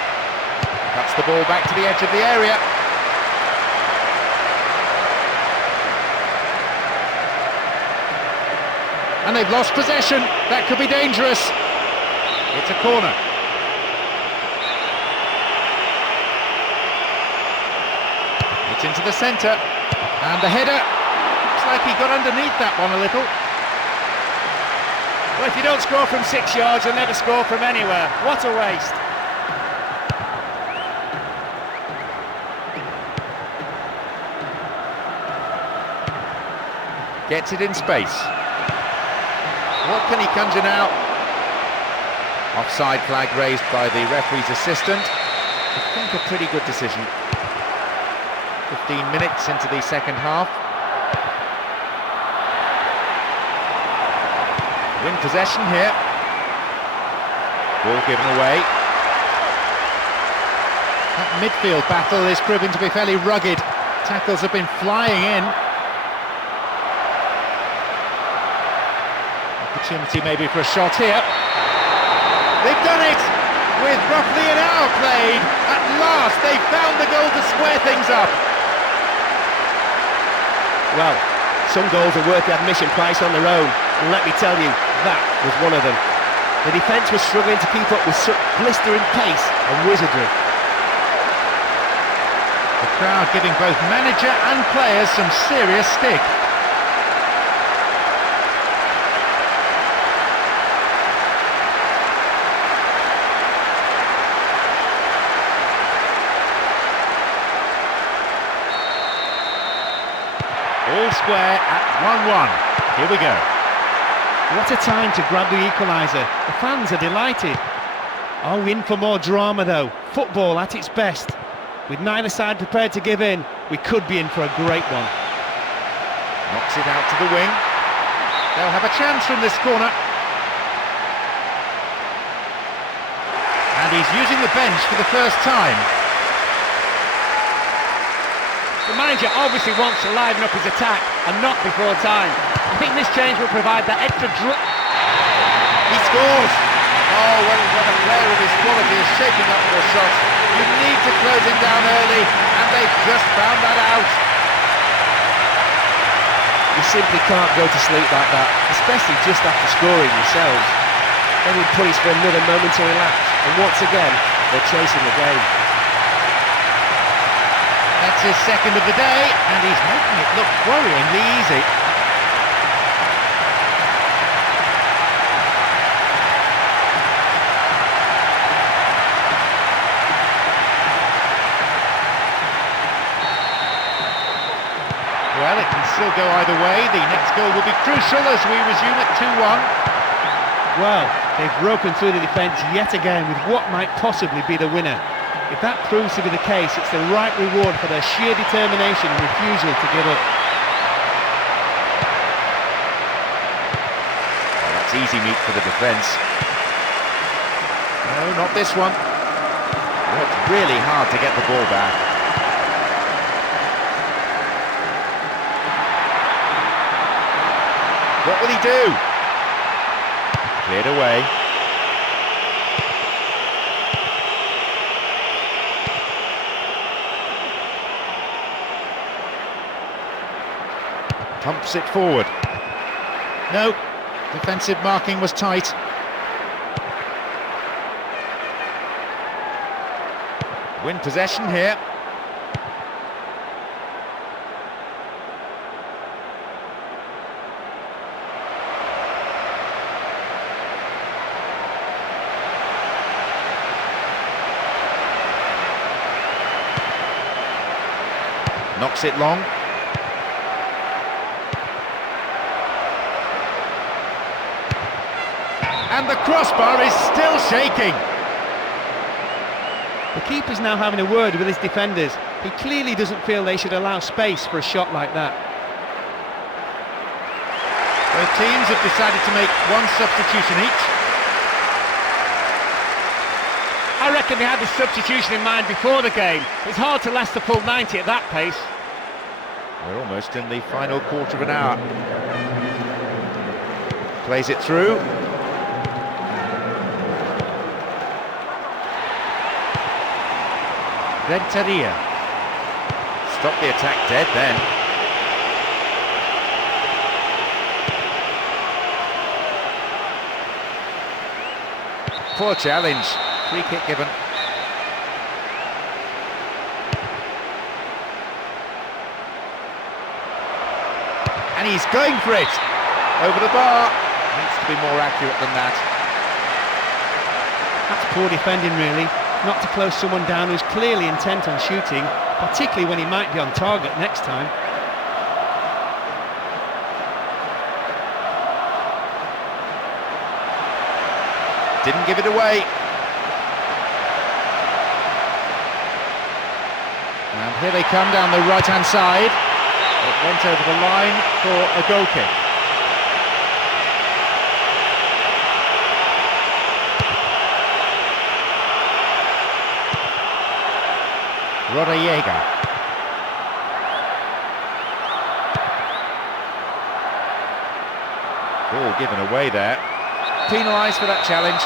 Cuts the ball back to the edge of the area. And they've lost possession. That could be dangerous. It's a corner. It's into the centre. And the header. Looks like he got underneath that one a little. Well, if you don't score from 6 yards, you'll never score from anywhere. What a waste. Gets it in space. What can he conjure now? Offside flag raised by the referee's assistant. I think a pretty good decision. 15 minutes into the second half. Win possession here. Ball given away. That midfield battle is proving to be fairly rugged. Tackles have been flying in. Opportunity maybe for a shot here. They've done it! With roughly an hour played, at last they've found the goal to square things up. Well, some goals are worth the admission price on their own, and let me tell you, that was one of them. The defence was struggling to keep up with such blistering pace and wizardry. The crowd giving both manager and players some serious stick. All square at 1-1. Here we go. What a time to grab the equaliser. The fans are delighted. Oh, in for more drama though. Football at its best. With neither side prepared to give in, we could be in for a great one. Knocks it out to the wing. They'll have a chance from this corner. And he's using the bench for the first time. The manager obviously wants to liven up his attack and not before time. I think this change will provide that extra He scores! Oh, when a player of his quality is shaping up for a shot, you need to close him down early, and they've just found that out. You simply can't go to sleep like that, especially just after scoring yourselves. They would punish for another momentary lapse, and once again, they're chasing the game. That's his second of the day, and he's making it look worryingly easy. Well, it can still go either way. The next goal will be crucial as we resume at 2-1. Well, they've broken through the defence yet again with what might possibly be the winner. If that proves to be the case, it's the right reward for their sheer determination and refusal to give up. Well, that's easy meat for the defence. No, not this one. Worked really hard to get the ball back. What will he do? Cleared away. Pumps it forward. No, defensive marking was tight. Win possession here. Knocks it long. And the crossbar is still shaking. The keeper's now having a word with his defenders. He clearly doesn't feel they should allow space for a shot like that. Both teams have decided to make one substitution each. I reckon they had the substitution in mind before the game. It's hard to last the full 90 at that pace. We're almost in the final quarter of an hour. Plays it through. Renteria. Stop the attack dead then. Poor challenge. Free kick given. And he's going for it. Over the bar. Needs to be more accurate than that. That's poor defending, really. Not to close someone down who's clearly intent on shooting, particularly when he might be on target next time. Didn't give it away. And here they come down the right-hand side. It went over the line for a goal kick. Rodallega. Ball given away there. Penalised for that challenge.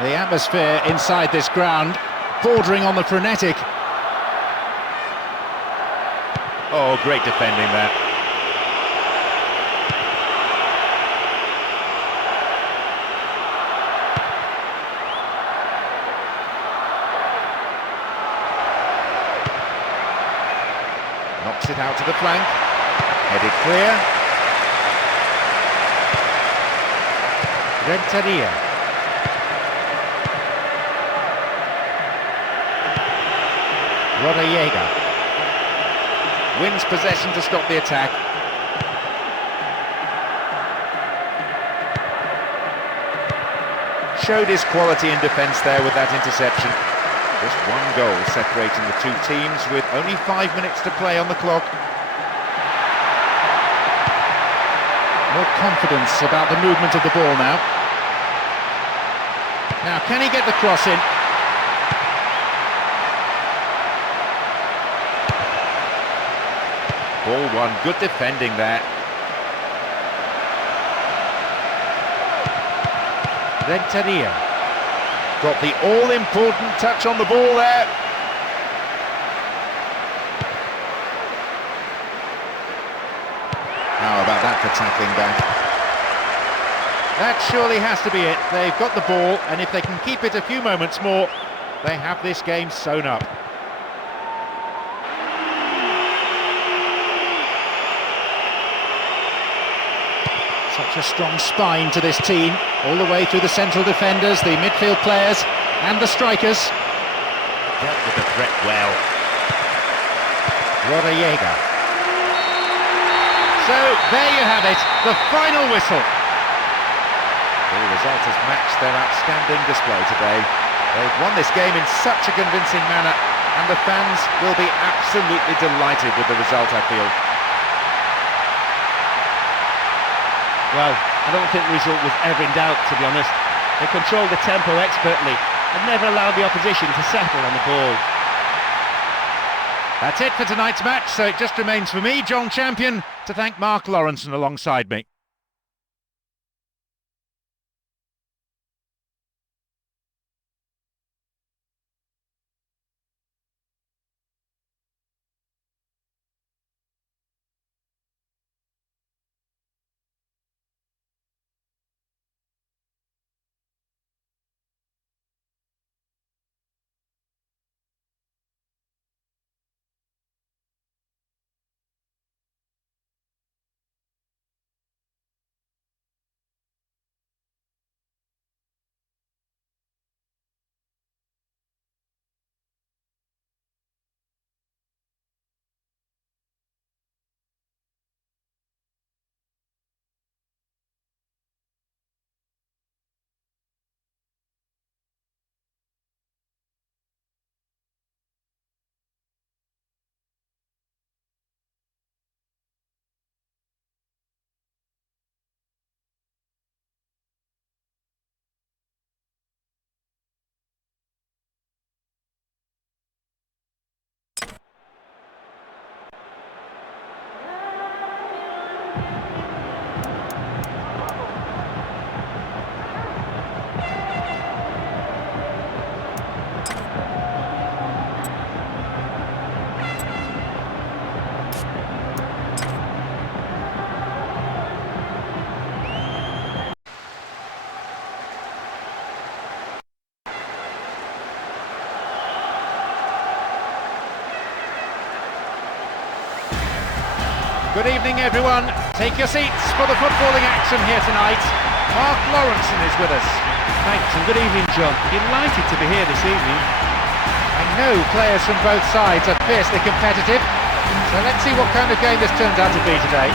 The atmosphere inside this ground, bordering on the frenetic. Oh, great defending there. Knocks it out to the flank. Headed clear. Renteria. Rodallega. Wins possession to stop the attack. Showed his quality in defence there with that interception. Just one goal separating the two teams with only 5 minutes to play on the clock. More confidence about the movement of the ball now. Now, can he get the cross in? Ball won, good defending there. Renteria. Got the all-important touch on the ball there. How about that for tackling back? That surely has to be it. They've got the ball, and if they can keep it a few moments more, they have this game sewn up. Such a strong spine to this team, all the way through the central defenders, the midfield players and the strikers. Dealt with the threat well. Rodallega. So, there you have it, the final whistle. The result has matched their outstanding display today. They've won this game in such a convincing manner, and the fans will be absolutely delighted with the result, I feel. Well, I don't think the result was ever in doubt, to be honest. They controlled the tempo expertly and never allowed the opposition to settle on the ball. That's it for tonight's match, so it just remains for me, John Champion, to thank Mark Lawrenson alongside me. Good evening, everyone. Take your seats for the footballing action here tonight. Mark Lawrenson is with us. Thanks and good evening, John. Delighted to be here this evening. I know players from both sides are fiercely competitive, so let's see what kind of game this turns out to be today.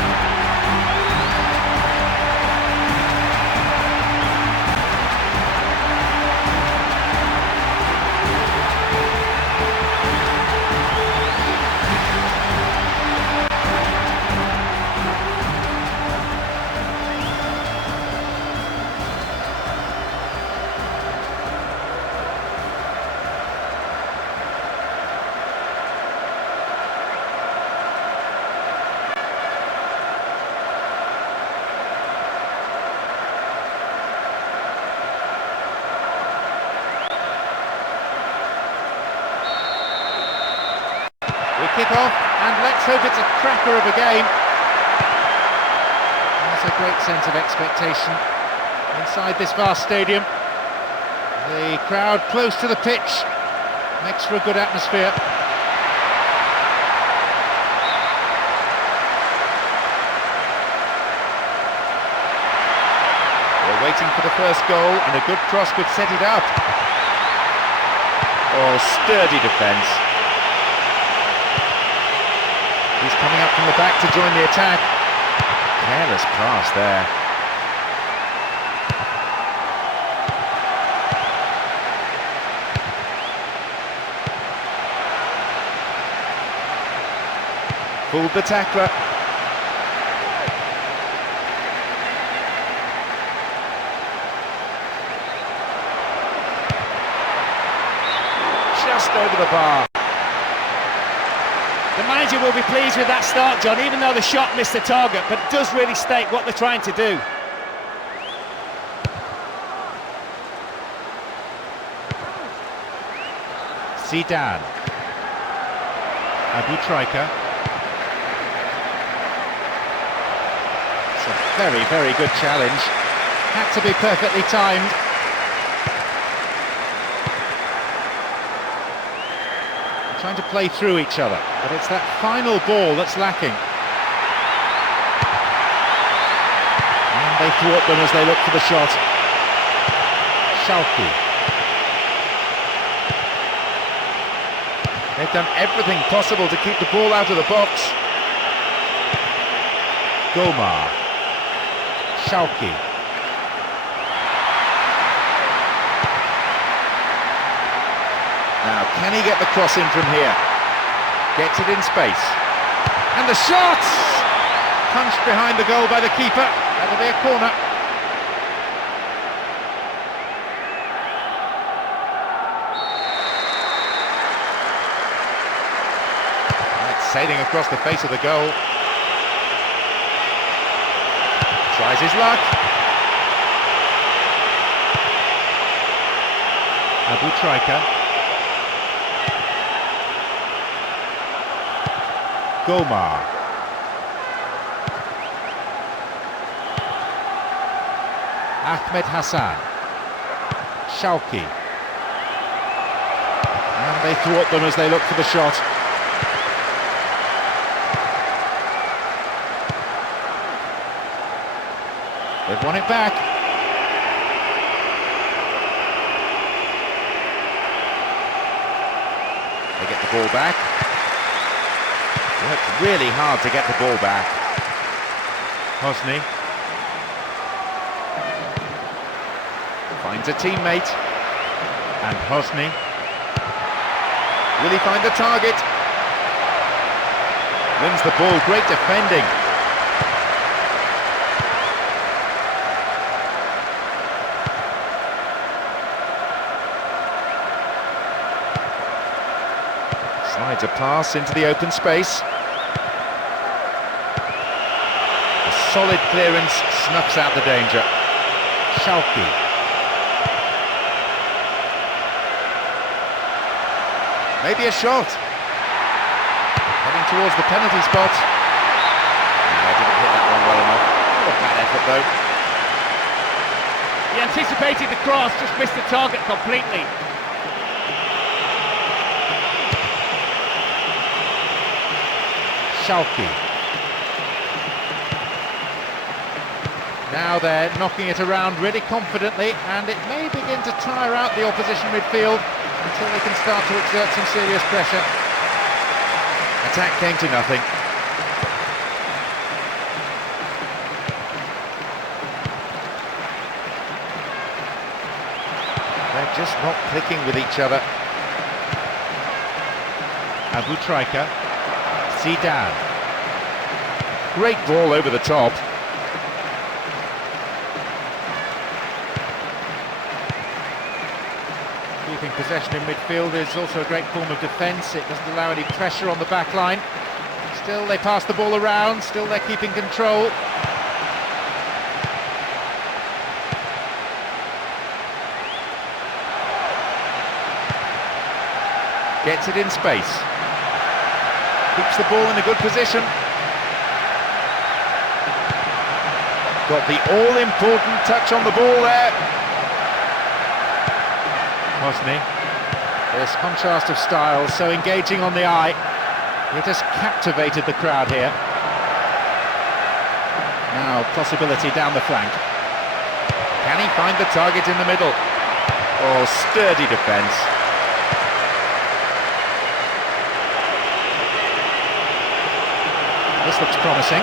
Kick off, and let's hope it's a cracker of a game. There's a great sense of expectation inside this vast stadium. The crowd close to the pitch makes for a good atmosphere. We're waiting for the first goal, and a good cross could set it up. Oh, sturdy defence. He's coming up from the back to join the attack. Careless pass there. Fooled the tackler. Just over the bar. The manager will be pleased with that start, John, even though the shot missed the target, but it does really state what they're trying to do. Zidane. Abu Trika. It's a very, very good challenge. Had to be perfectly timed. Trying to play through each other, but it's that final ball that's lacking. And they thwart them as they look for the shot. Schalke. They've done everything possible to keep the ball out of the box. Gomar. Schalke. Now, can he get the cross in from here? Gets it in space. And the shot! Punched behind the goal by the keeper. That'll be a corner. That's sailing across the face of the goal. Tries his luck. Abu Trika. Gomar. Ahmed Hassan. Schalke. And they thwart them as they look for the shot. They've won it back. They get the ball back. Worked really hard to get the ball back. Hosni finds a teammate, and Hosni, will he find the target? Wins the ball, great defending. Slides a pass into the open space. A solid clearance snuffs out the danger. Schalke. Maybe a shot. Heading towards the penalty spot. No, didn't hit that one well enough. Not a bad effort though. He anticipated the cross, just missed the target completely. Schalke. Now they're knocking it around really confidently, and it may begin to tire out the opposition midfield until they can start to exert some serious pressure. Attack came to nothing. They're just not clicking with each other. Abu Trika, Zidane. Great ball over the top. Keeping possession in midfield is also a great form of defence. It doesn't allow any pressure on the back line. Still they pass the ball around, still they're keeping control. Gets it in space. Keeps the ball in a good position. Got the all-important touch on the ball there. Hosni. This contrast of styles, so engaging on the eye. He just captivated the crowd here. Now, possibility down the flank. Can he find the target in the middle? Oh, sturdy defence. This looks promising.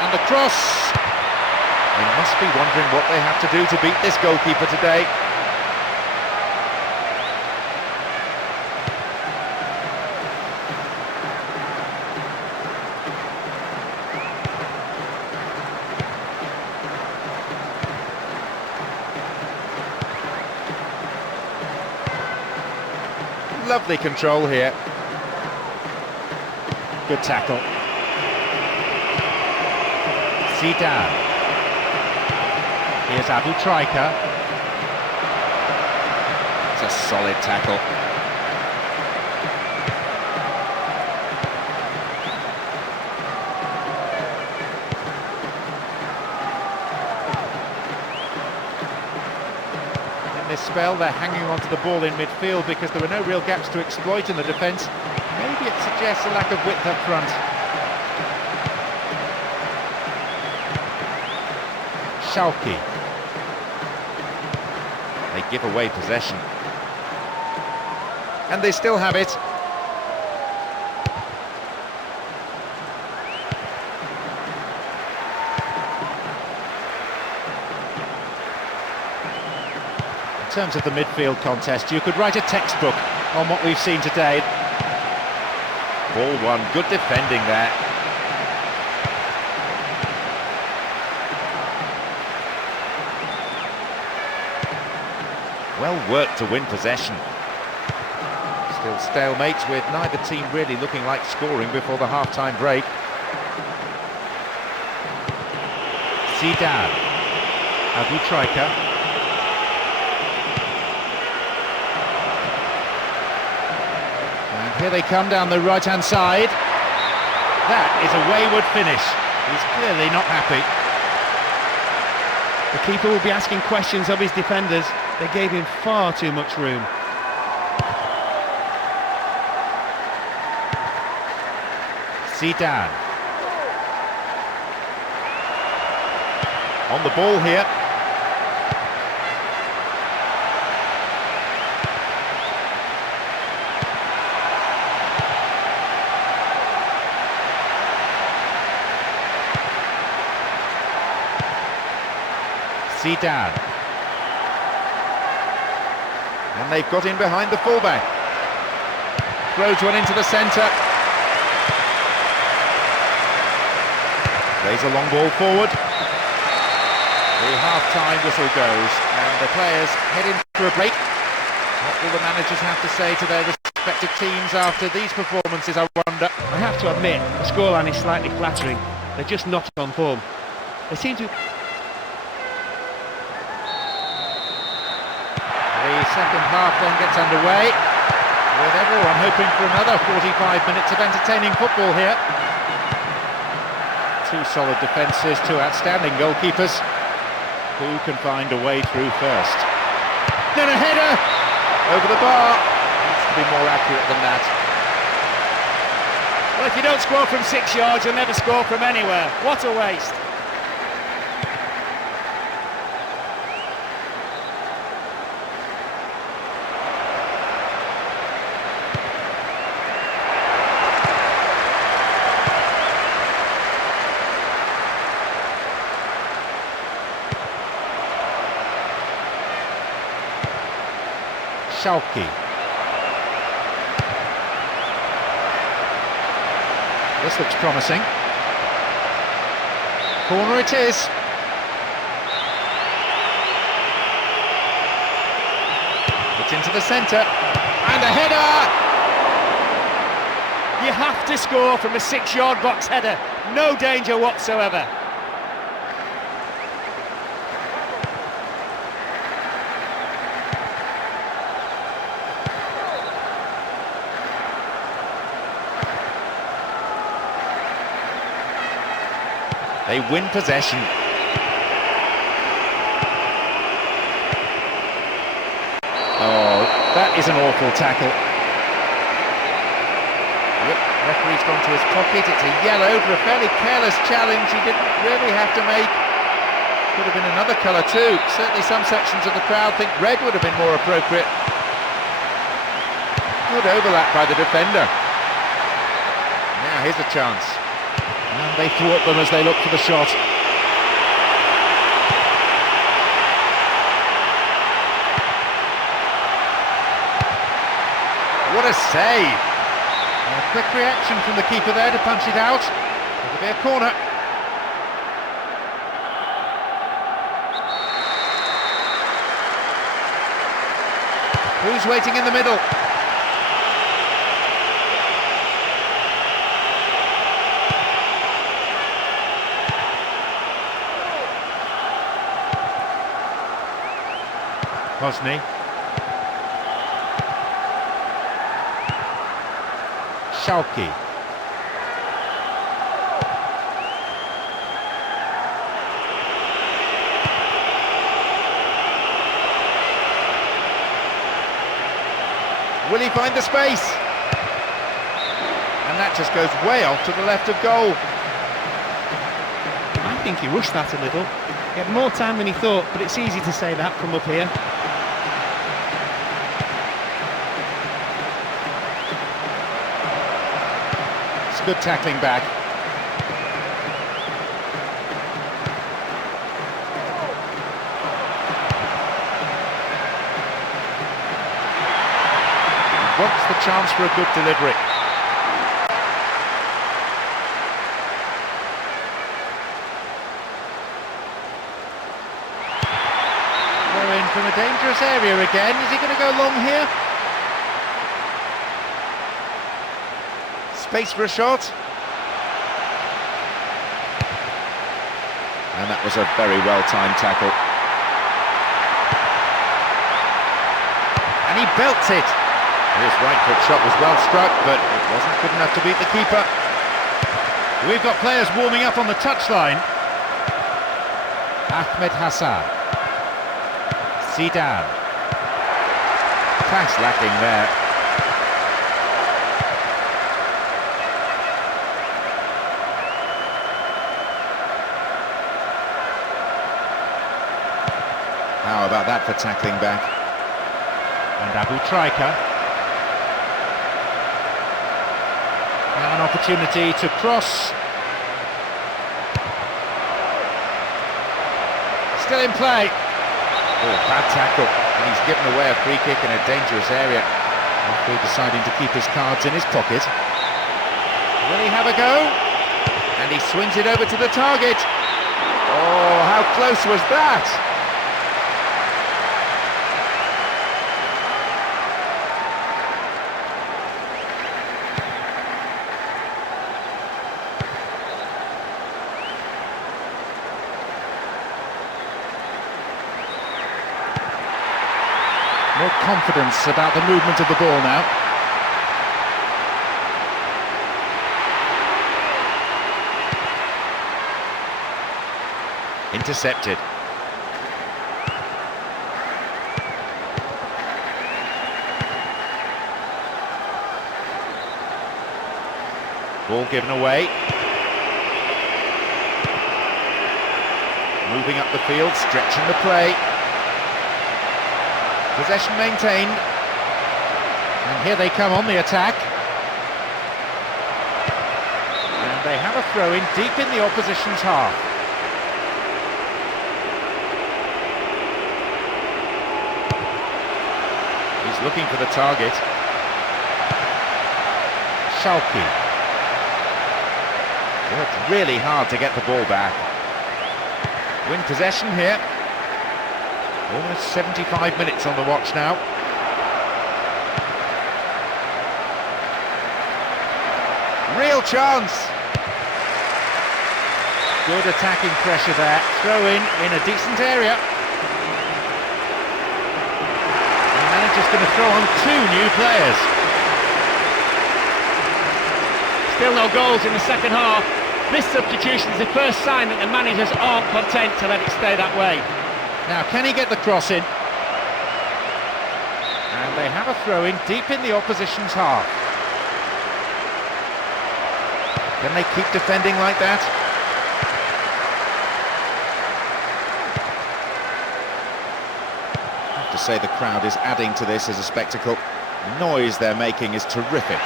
And the cross. They must be wondering what they have to do to beat this goalkeeper today. Lovely control here. Good tackle. Zidane. Here's Abu Trika. It's a solid tackle. In this spell, they're hanging on to the ball in midfield because there were no real gaps to exploit in the defence. Maybe it suggests a lack of width up front. Schalke. They give away possession. And they still have it. In terms of the midfield contest, you could write a textbook on what we've seen today. Ball one, good defending there. Well worked to win possession. Still stalemate with neither team really looking like scoring before the half-time break. Zidane. Abu Trika. And here they come down the right-hand side. That is a wayward finish. He's clearly not happy. The keeper will be asking questions of his defenders. They gave him far too much room. Zidane. On the ball here. Zidane. And they've got in behind the fullback. Throws one into the centre. Plays a long ball forward. The half-time whistle goes, and the players head in for a break. What will the managers have to say to their respective teams after these performances, I wonder? I have to admit, the scoreline is slightly flattering. They're just not on form. They seem to... The second half then gets underway, with everyone hoping for another 45 minutes of entertaining football here. Two solid defences, two outstanding goalkeepers. Who can find a way through first? Then a header! Over the bar! Needs to be more accurate than that. Well, if you don't score from 6 yards, you'll never score from anywhere. What a waste. Schalke. This looks promising. Corner it is. It's into the centre. And a header! You have to score from a 6-yard box header. No danger whatsoever. They win possession. Oh, that is an awful tackle. Yep, referee's gone to his pocket. It's a yellow for a fairly careless challenge he didn't really have to make. Could have been another colour too. Certainly some sections of the crowd think red would have been more appropriate. Good overlap by the defender. Now here's a chance. And they thwart them as they look for the shot. What a save! A quick reaction from the keeper there to punch it out. It'll be a corner. Who's waiting in the middle? Posny. Schalke. Will he find the space? And that just goes way off to the left of goal. I think he rushed that a little. He had more time than he thought, but it's easy to say that from up here. Good tackling back. Wants the chance for a good delivery. They're in from a dangerous area again. Is he going to go long here? Space for a shot. And that was a very well-timed tackle. And he belts it. His right foot shot was well struck, but it wasn't good enough to beat the keeper. We've got players warming up on the touchline. Ahmed Hassan. Zidane. Pass lacking there. How about that for tackling back? And Abu Trika. Now an opportunity to cross. Still in play. Oh, bad tackle. And he's given away a free kick in a dangerous area. After deciding to keep his cards in his pocket. Will he have a go? And he swings it over to the target. Oh, how close was that? More confidence about the movement of the ball now. Intercepted. Ball given away. Moving up the field, stretching the play. Possession maintained. And here they come on the attack. And they have a throw-in deep in the opposition's half. He's looking for the target. Schalke. Worked really hard to get the ball back. Win possession here. Almost 75 minutes on the watch now. Real chance. Good attacking pressure there. Throw in a decent area. The manager's going to throw on 2 new players. Still no goals in the second half. This substitution is the first sign that the managers aren't content to let it stay that way. Now, can he get the cross in? And they have a throw-in deep in the opposition's half. Can they keep defending like that? I have to say the crowd is adding to this as a spectacle. The noise they're making is terrific.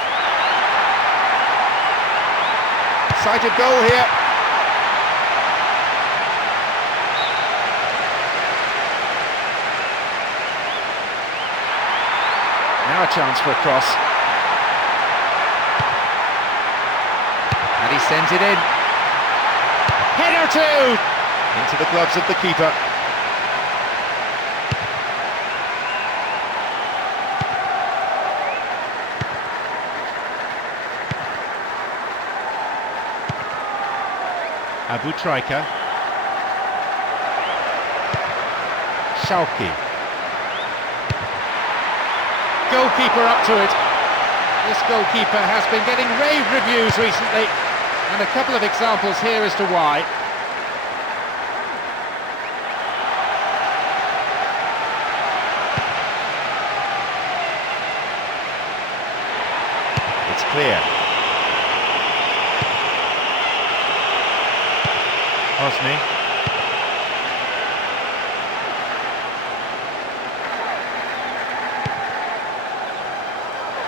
Sighted goal here. Now a chance for a cross. And he sends it in. Header too! Into the gloves of the keeper. Abu Trika. Schalke. Goalkeeper up to it. This goalkeeper has been getting rave reviews recently, and a couple of examples here as to why. It's clear. Osni.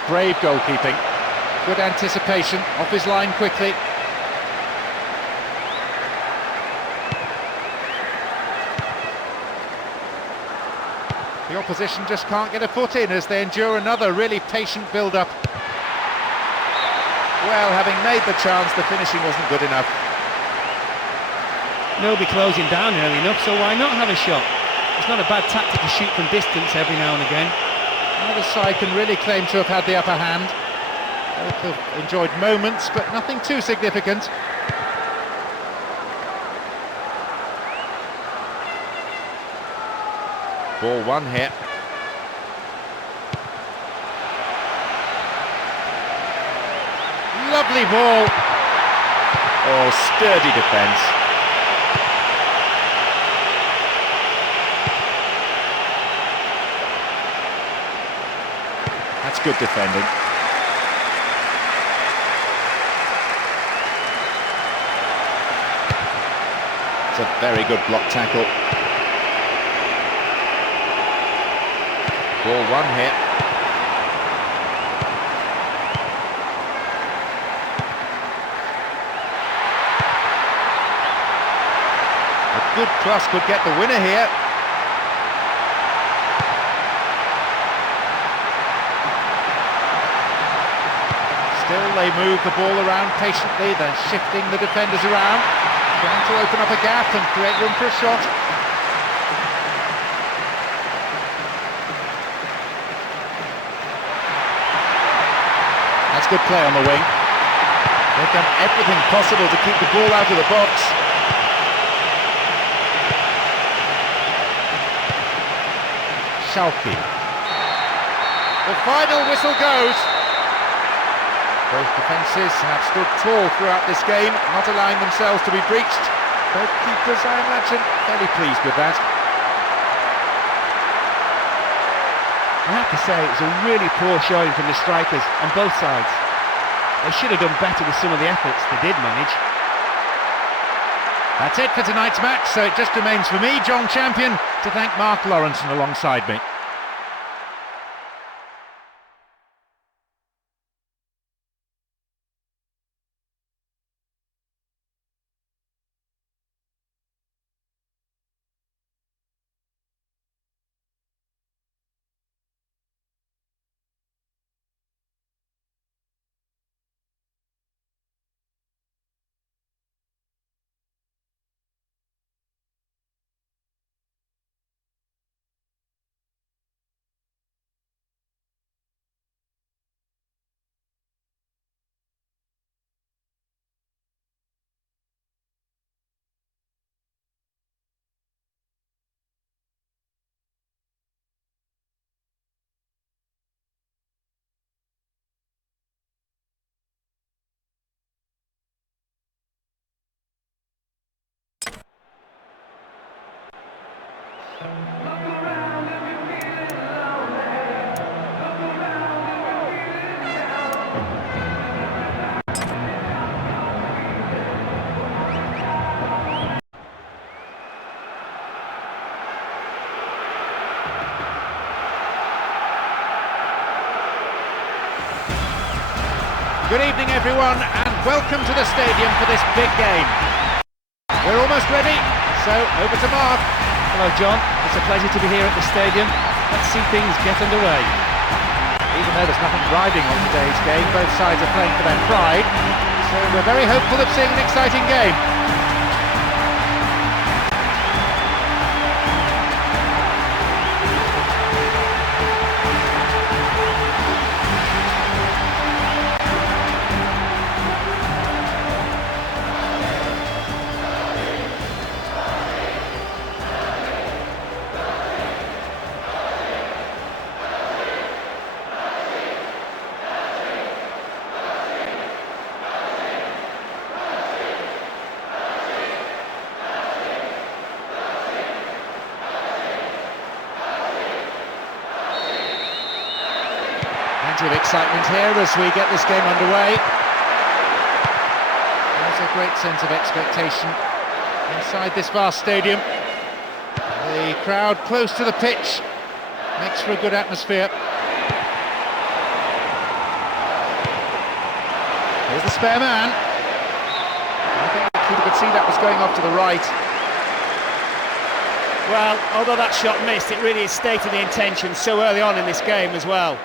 Brave goalkeeping. Good anticipation, off his line quickly. The opposition just can't get a foot in as they endure another really patient build-up. Well, having made the chance, the finishing wasn't good enough. Nobody closing down early enough, so why not have a shot? It's not a bad tactic to shoot from distance every now and again. Neither side can really claim to have had the upper hand. Both have enjoyed moments, but nothing too significant. Ball one here. Lovely ball. Oh, sturdy defence. That's good defending. It's a very good block tackle. Ball one here. A good cross could get the winner here. Still they move the ball around patiently, they're shifting the defenders around, trying to open up a gap and create room for a shot. That's good play on the wing. They've done everything possible to keep the ball out of the box. Schalke. The final whistle goes. Both defences have stood tall throughout this game, not allowing themselves to be breached. Both keepers, I imagine, fairly pleased with that. I have to say, it was a really poor showing from the strikers on both sides. They should have done better with some of the efforts they did manage. That's it for tonight's match, so it just remains for me, John Champion, to thank Mark Lawrenson alongside me. Good evening everyone, and welcome to the stadium for this big game. We're almost ready, so over to Mark. Hello John, it's a pleasure to be here at the stadium. Let's see things get underway. Even though there's nothing riding on today's game, both sides are playing for their pride, so we're very hopeful of seeing an exciting game. Plenty of excitement here as we get this game underway. There's a great sense of expectation inside this vast stadium. The crowd close to the pitch makes for a good atmosphere. Here's the spare man. I think the keeper could see that was going off to the right. Well, although that shot missed, it really is stating the intention so early on in this game as well.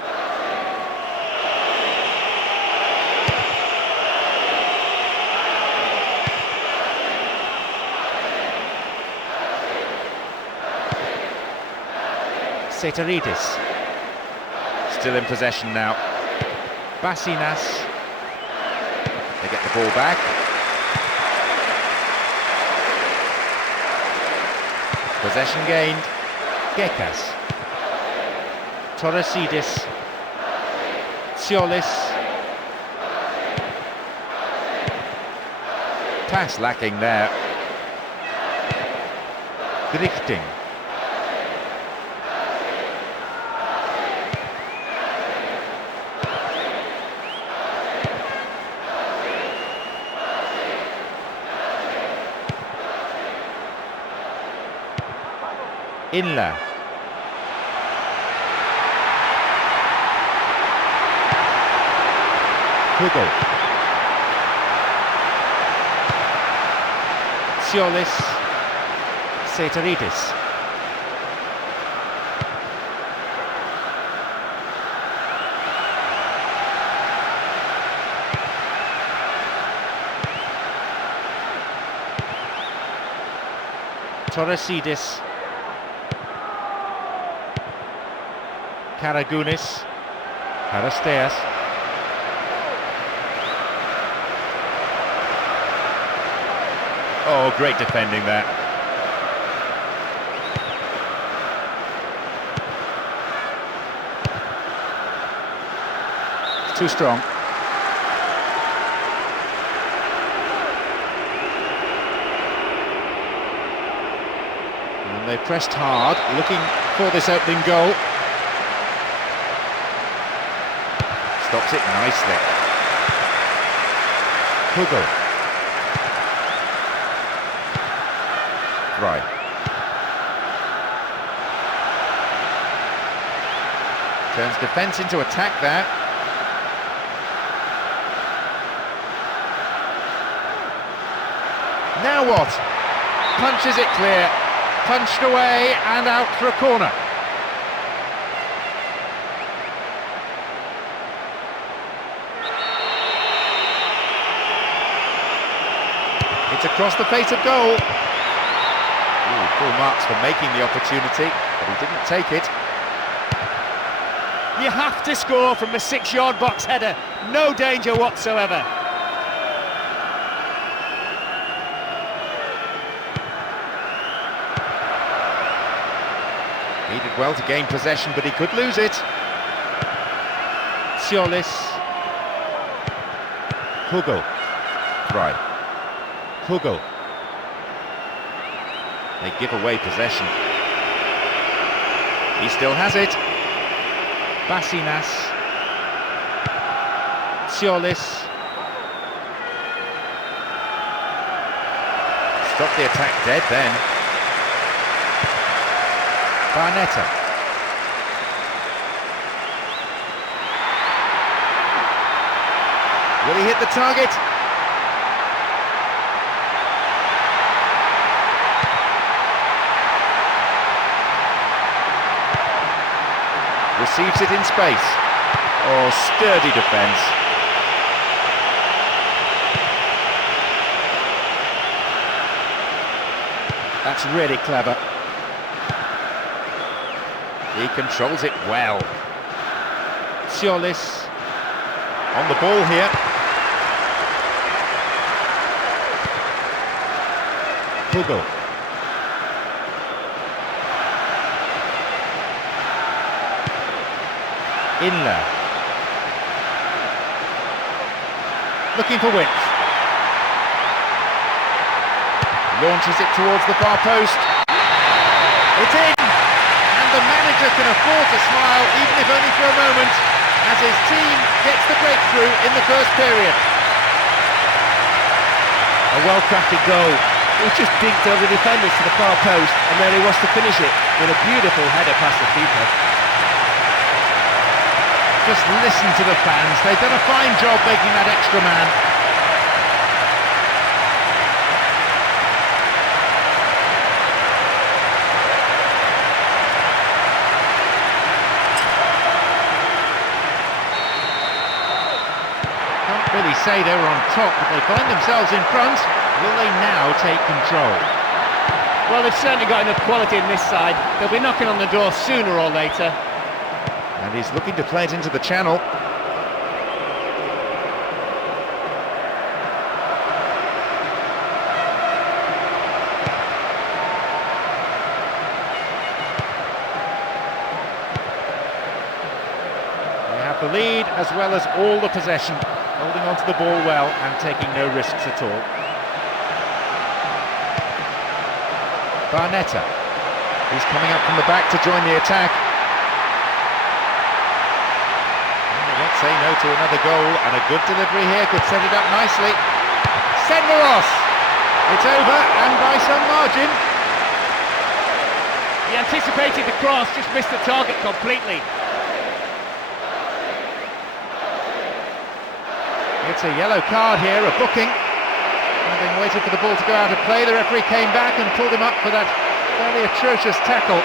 Setaridis, still in possession now. Basinas, they get the ball back. Possession gained. Gekas, Torresidis, Ciolis. Pass lacking there. Grichting. Inla. Hugo. Ciolis. Setaridis. Torresidis. Karagounis, Parasteas. Oh, great defending there. It's too strong. And they pressed hard, looking for this opening goal. Stops it nicely. Hugo. Right. Turns defence into attack there. Now what? Punches it clear. Punched away and out for a corner. It's across the face of goal. Ooh, full marks for making the opportunity, but he didn't take it. You have to score from the 6-yard box header. No danger whatsoever. He did well to gain possession, but he could lose it. Ciolis. Hugo. Right. Hugo. They give away possession. He still has it. Basinas. Ciolis. Stop the attack dead then. Barnetta. Will he hit the target? Receives it in space. Oh, sturdy defence. That's really clever. He controls it well. Ciolis on the ball here. Hugo. Inler. Looking for width. Launches it towards the far post. It's in! And the manager can afford to smile, even if only for a moment, as his team gets the breakthrough in the first period. A well-crafted goal. It was just dinked over the defenders to the far post, and there he was to finish it with a beautiful header past the keeper. Just listen to the fans. They've done a fine job making that extra man. Can't really say they were on top, but they find themselves in front. Will they now take control? Well, they've certainly got enough quality in this side. They'll be knocking on the door sooner or later. And he's looking to play it into the channel. They have the lead as well as all the possession, holding onto the ball well and taking no risks at all. Barnetta. He's coming up from the back to join the attack. Say no to another goal, and a good delivery here could set it up nicely. Senderos! It's over, and by some margin. He anticipated the cross, just missed the target completely. It's a yellow card here, a booking. Having waited for the ball to go out of play, the referee came back and pulled him up for that fairly atrocious tackle.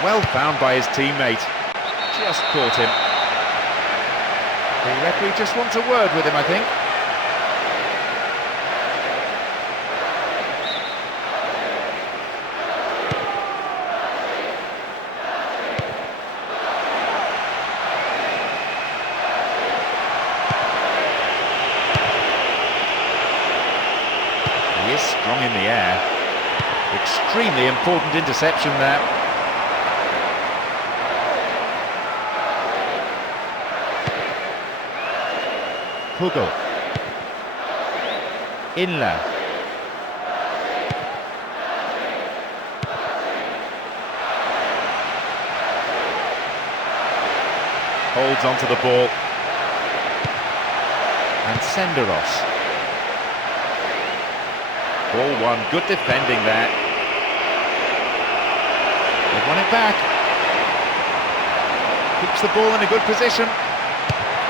Well found by his teammate, just caught him. The referee just wants a word with him, I think. He is strong in the air. Extremely important interception there. Pugel. Inler. Holds onto the ball. And Senderos. Ball won, good defending there. They've won it back. Keeps the ball in a good position.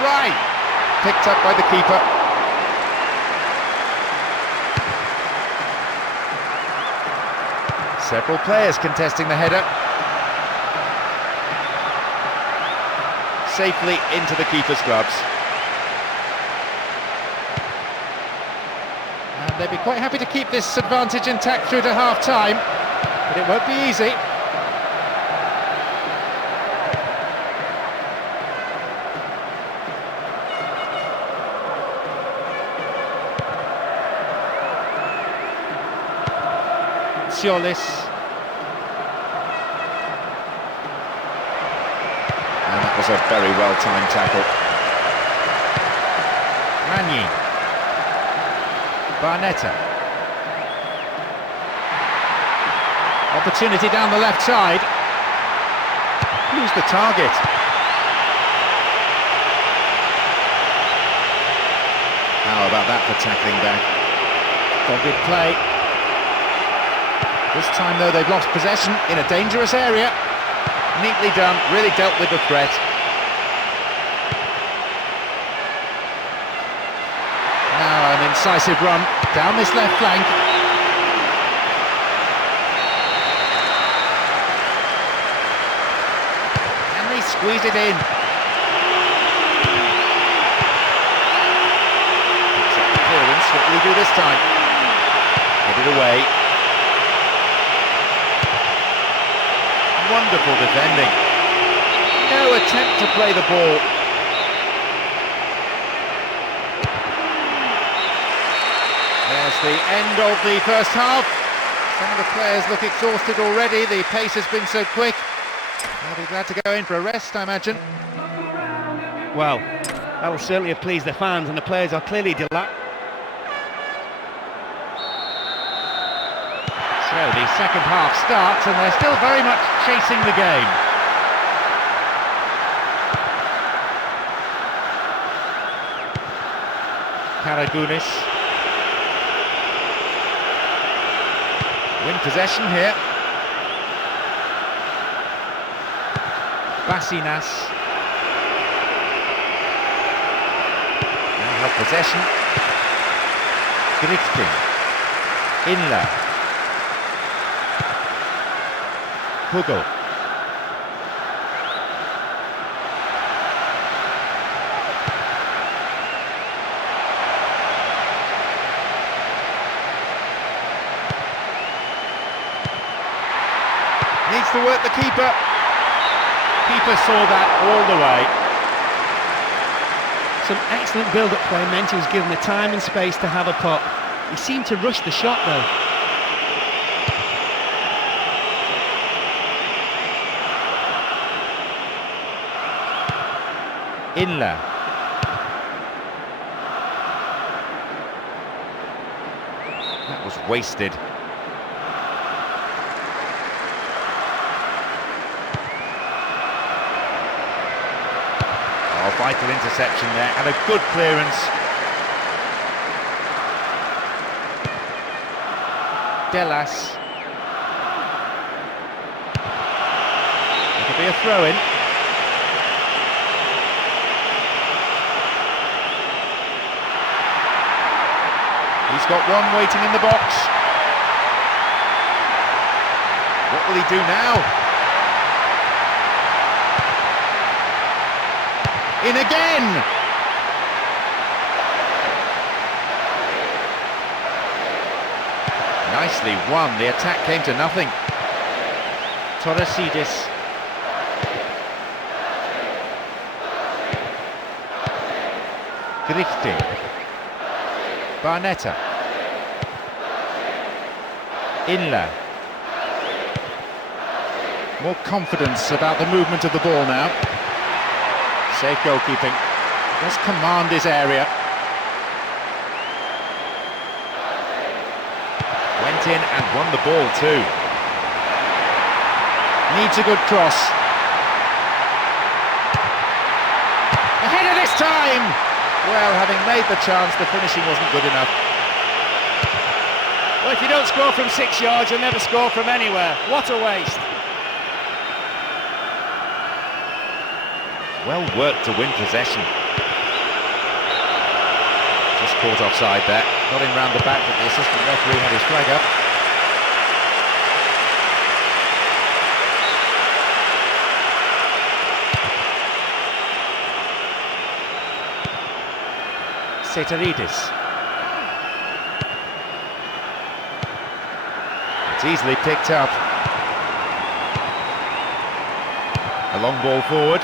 Right! Picked up by the keeper. Several players contesting the header. Safely into the keeper's gloves. And they'd be quite happy to keep this advantage intact through to half-time, but it won't be easy. Ciolis. And that was a very well-timed tackle. Magny. Barnetta. Opportunity down the left side. Who's the target? How about that for tackling back? Dogged play. This time, though, they've lost possession in a dangerous area. Neatly done, really dealt with the threat. Now an incisive run down this left flank. And they squeeze it in. Picks up the clearance. What will he do this time? Get it away. Wonderful defending. No attempt to play the ball. There's the end of the first half. Some of the players look exhausted already. The pace has been so quick. They'll be glad to go in for a rest, I imagine. Well, that'll certainly have pleased the fans, and the players are clearly delighted. So the second half starts, and they're still very much chasing the game. Karagounis. Win possession here. Basinas. Now have possession. Grifting. Inler. Pugel. Needs to work the keeper. Keeper saw that all the way. Some excellent build-up play meant he was given the time and space to have a pop. He seemed to rush the shot though. Inler. That was wasted. Oh, vital interception there, and a good clearance. Delas. It could be a throw-in. He's got one waiting in the box. What will he do now? In again! Nicely won. The attack came to nothing. Torresidis. Grifting. Barnetta. Inler. More confidence about the movement of the ball now. Safe goalkeeping. Does command his area. in and won the ball too. Needs a good cross. Ahead of this time! Well, having made the chance, the finishing wasn't good enough. Well, if you don't score from 6 yards, you'll never score from anywhere. What a waste. Well worked to win possession. Just caught offside there. Got him round the back, but the assistant referee had his flag up. Setaridis. It's easily picked up. A long ball forward.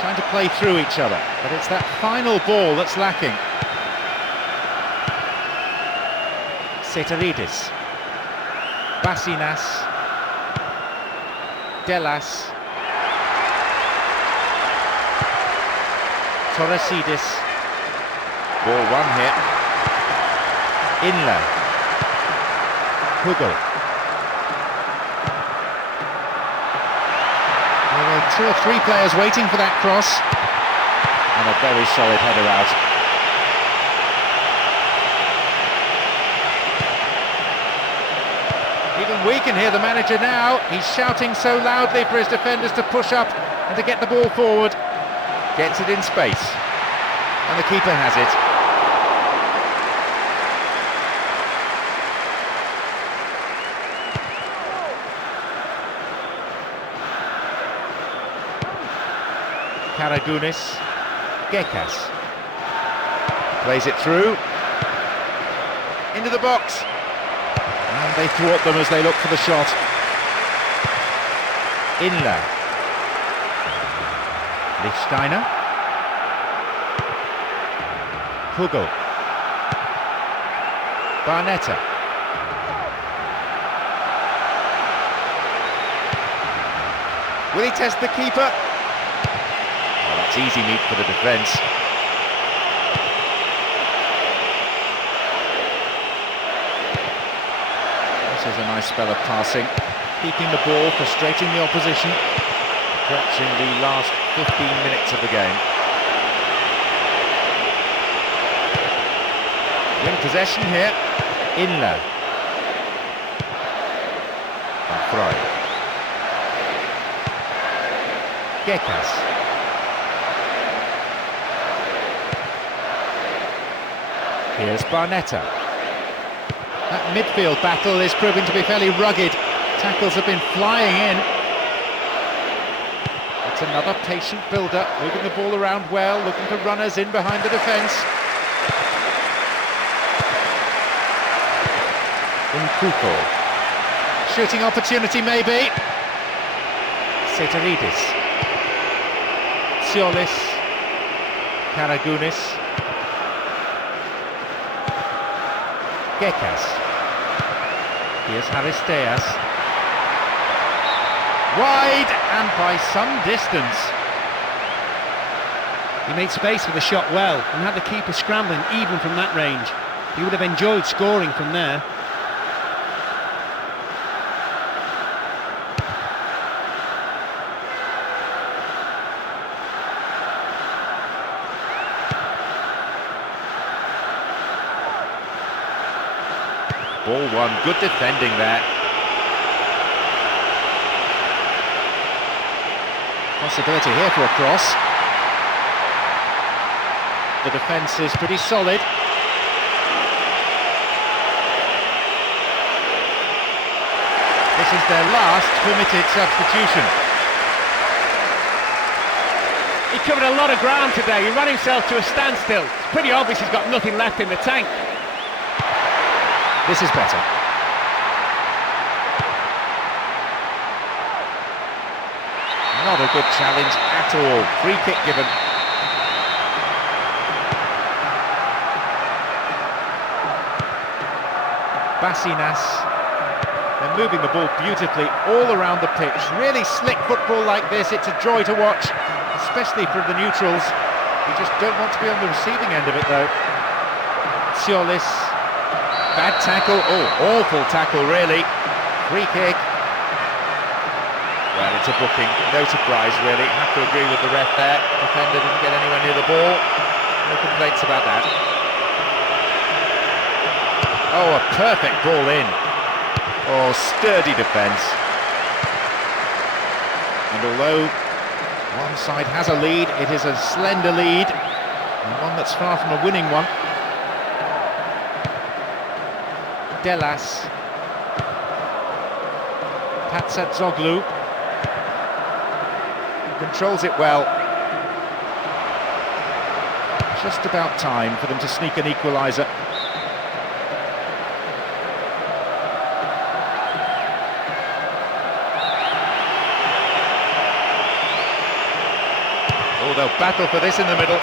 Trying to play through each other, but it's that final ball that's lacking. Setaridis. Basinas. Delas. Torresidis. Ball one here. Inla. Hugo. There were 2 or 3 players waiting for that cross. And a very solid header out. Even we can hear the manager now. He's shouting so loudly for his defenders to push up and to get the ball forward. Gets it in space. And the keeper has it. Karagunis. Gekas. Plays it through. Into the box. And they thwart them as they look for the shot. Inla. Lichtsteiner. Hugo. Barnetta. Will he test the keeper? Oh, that's easy meat for the defence. This is a nice spell of passing. Keeping the ball, frustrating the opposition. Approaching the last 15 minutes of the game. Win possession here. Inla. And Freud. Gekas. Here's Barnetta. That midfield battle is proving to be fairly rugged. Tackles have been flying in. It's another patient build-up, moving the ball around well, looking for runners in behind the defence. Nkuko. Shooting opportunity maybe. Setaridis. Siolis. Karagunis. Gekas. Here's Haristeas. Wide and by some distance. He made space for the shot well and had the keeper scrambling even from that range. He would have enjoyed scoring from there. Ball one, good defending there. Possibility here for a cross. The defence is pretty solid. This is their last permitted substitution. He covered a lot of ground today. He ran himself to a standstill. It's pretty obvious he's got nothing left in the tank. This is better. Not a good challenge at all. Free kick given. Basinas. They're moving the ball beautifully all around the pitch. Really slick football like this. It's a joy to watch, especially for the neutrals. You just don't want to be on the receiving end of it, though. Ciolis. Bad tackle. Oh, awful tackle, really. Free kick. Well, it's a booking. No surprise, really. Have to agree with the ref there. Defender didn't get anywhere near the ball. No complaints about that. Oh, a perfect ball in. Oh, sturdy defence. And although one side has a lead, it is a slender lead, and one that's far from a winning one. Delas. Patsatzoglu. Controls it well. Just about time for them to sneak an equaliser. Oh, they'll battle for this in the middle.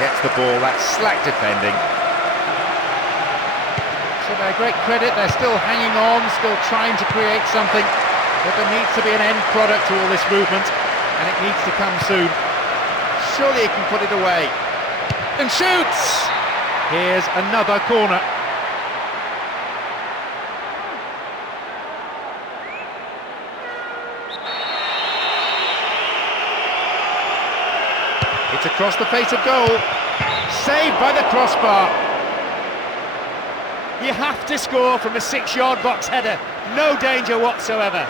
Gets the ball, that's slack defending. So they're great credit, they're still hanging on, still trying to create something, but there needs to be an end product to all this movement, and it needs to come soon. Surely he can put it away. And shoots! Here's another corner. It's across the face of goal. Saved by the crossbar. You have to score from a 6-yard box header. No danger whatsoever.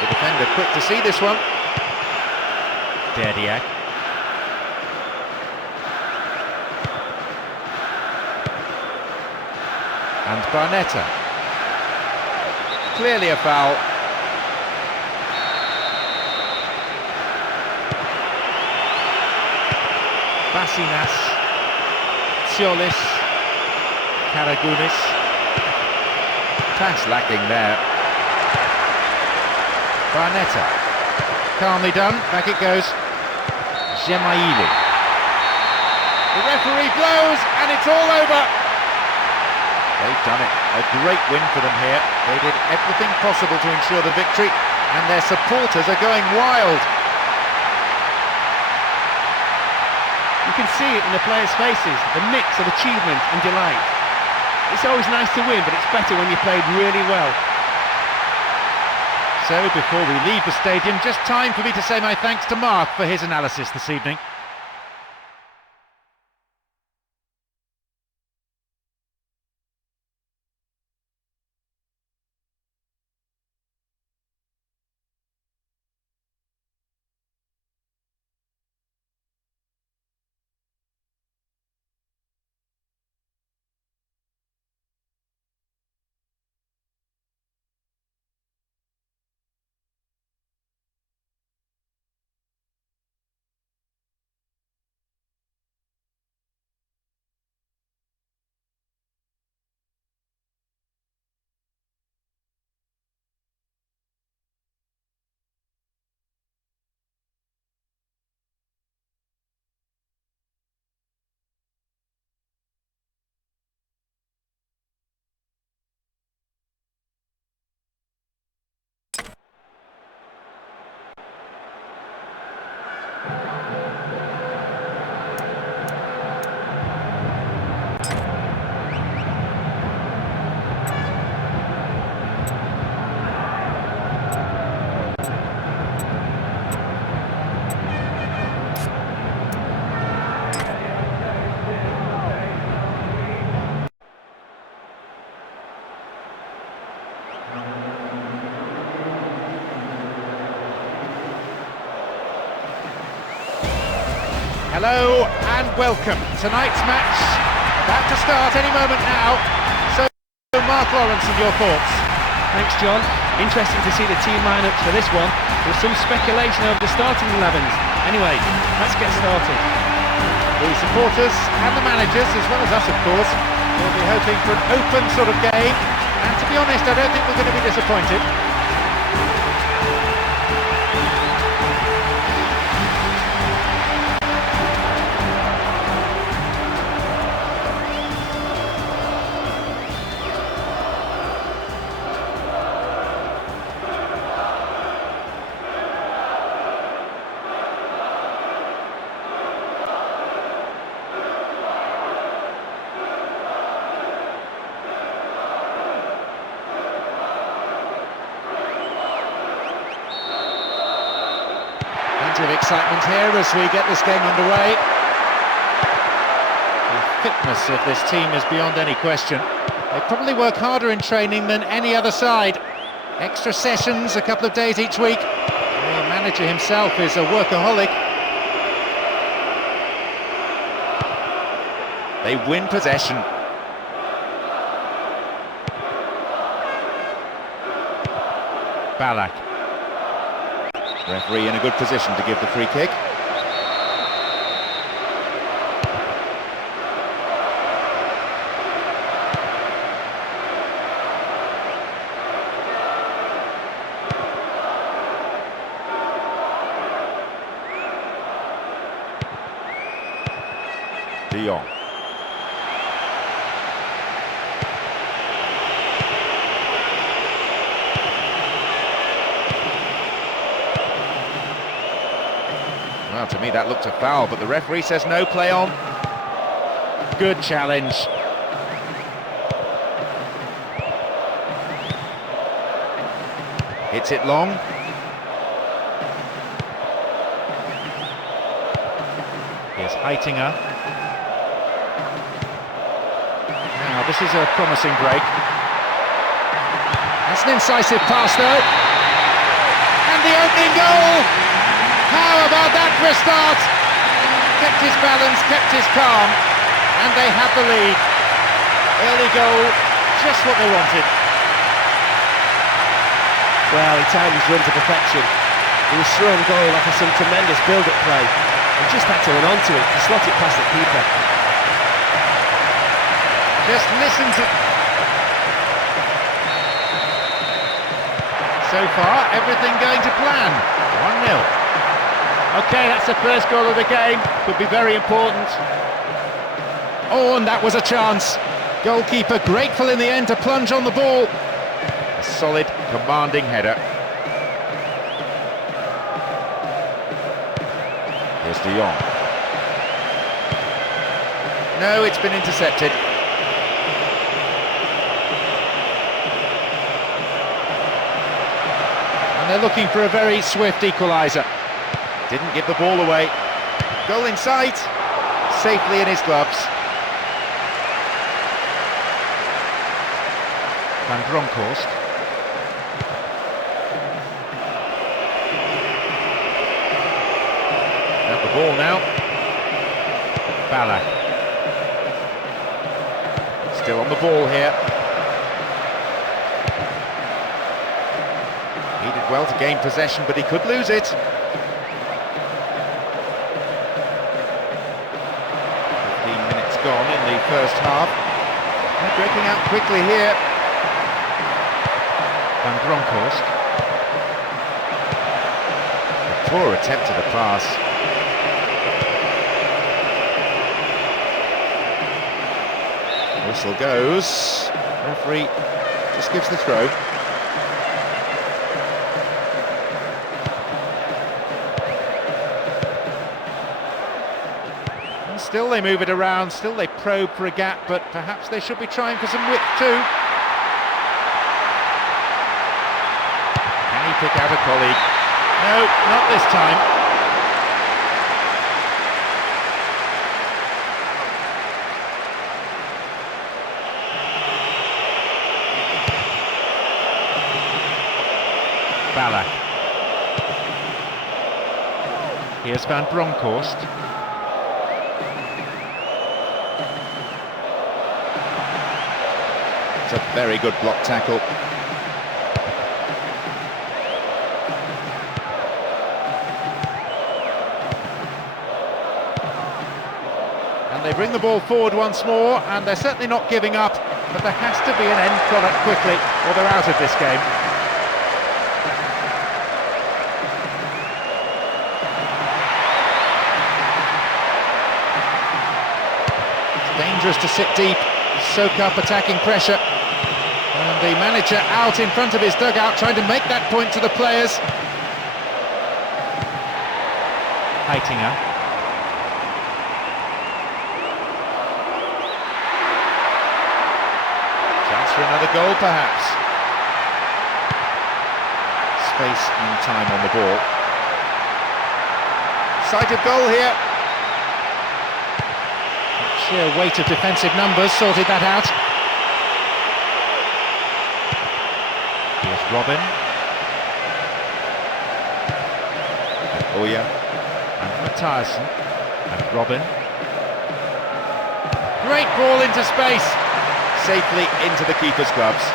The defender quick to see this one. Derdiak. And Barnetta. Clearly a foul. Basinas. Ciolis. Karagounis. Pass lacking there. Barnetta. Calmly done. Back it goes. Gemaili. The referee blows and it's all over. They've done it. A great win for them here. They did everything possible to ensure the victory, and their supporters are going wild. You can see it in the players' faces, the mix of achievement and delight. It's always nice to win, but it's better when you played really well. So, before we leave the stadium, just time for me to say my thanks to Mark for his analysis this evening. Hello and welcome. Tonight's match about to start any moment now. So, Mark Lawrence, and your thoughts? Thanks, John. Interesting to see the team lineups for this one. There's some speculation over the starting 11s. Anyway, let's get started. The supporters and the managers, as well as us, of course, will be hoping for an open sort of game. And to be honest, I don't think we're going to be disappointed. excitement here as we get this game underway. The fitness of this team is beyond any question. They probably work harder in training than any other side. Extra sessions, a couple of days each week. The manager himself is a workaholic. They win possession. Ballack. Referee in a good position to give the free kick. De Jong. Well, to me that looked a foul, but the referee says no, play on. Good challenge. Hits it long. Here's Heitinger. Now, this is a promising break. That's an incisive pass, though. And the opening goal! How about that for a start? Kept his balance, kept his calm, and they have the lead. Early goal, just what they wanted. Well, he timed his run to perfection. He was thrown goal after some tremendous build-up play, and just had to run onto it to slot it past the keeper. Just listen to... So far, everything going to plan. 1-0. Okay, that's the first goal of the game. Could be very important. Oh, and that was a chance. Goalkeeper grateful in the end to plunge on the ball. A solid, commanding header. Here's De Jong. No, it's been intercepted. And they're looking for a very swift equaliser. Didn't give the ball away. Goal in sight. Safely in his gloves. Van Bronckhorst. Got the ball now. Ballack. Still on the ball here. He did well to gain possession, but he could lose it. 15 minutes gone in the first half. They're breaking out quickly here. Van Bronckhorst. A poor attempt at a pass. Whistle goes. Referee just gives the throw. And still they move it around, still they probe for a gap, but perhaps they should be trying for some width too. Can he pick out a colleague? No, not this time. Ballack. Here's Van Bronckhorst. It's a very good block tackle. And they bring the ball forward once more, and they're certainly not giving up, but there has to be an end product quickly, or they're out of this game. Dangerous to sit deep, soak up attacking pressure, and the manager out in front of his dugout trying to make that point to the players. Heitinger. Chance for another goal perhaps. Space and time on the ball. Sight of goal here. Sheer weight of defensive numbers sorted that out. Here's Robin. And Oya. And Mathiasen. And Robin. Great ball into space. Safely into the keeper's gloves.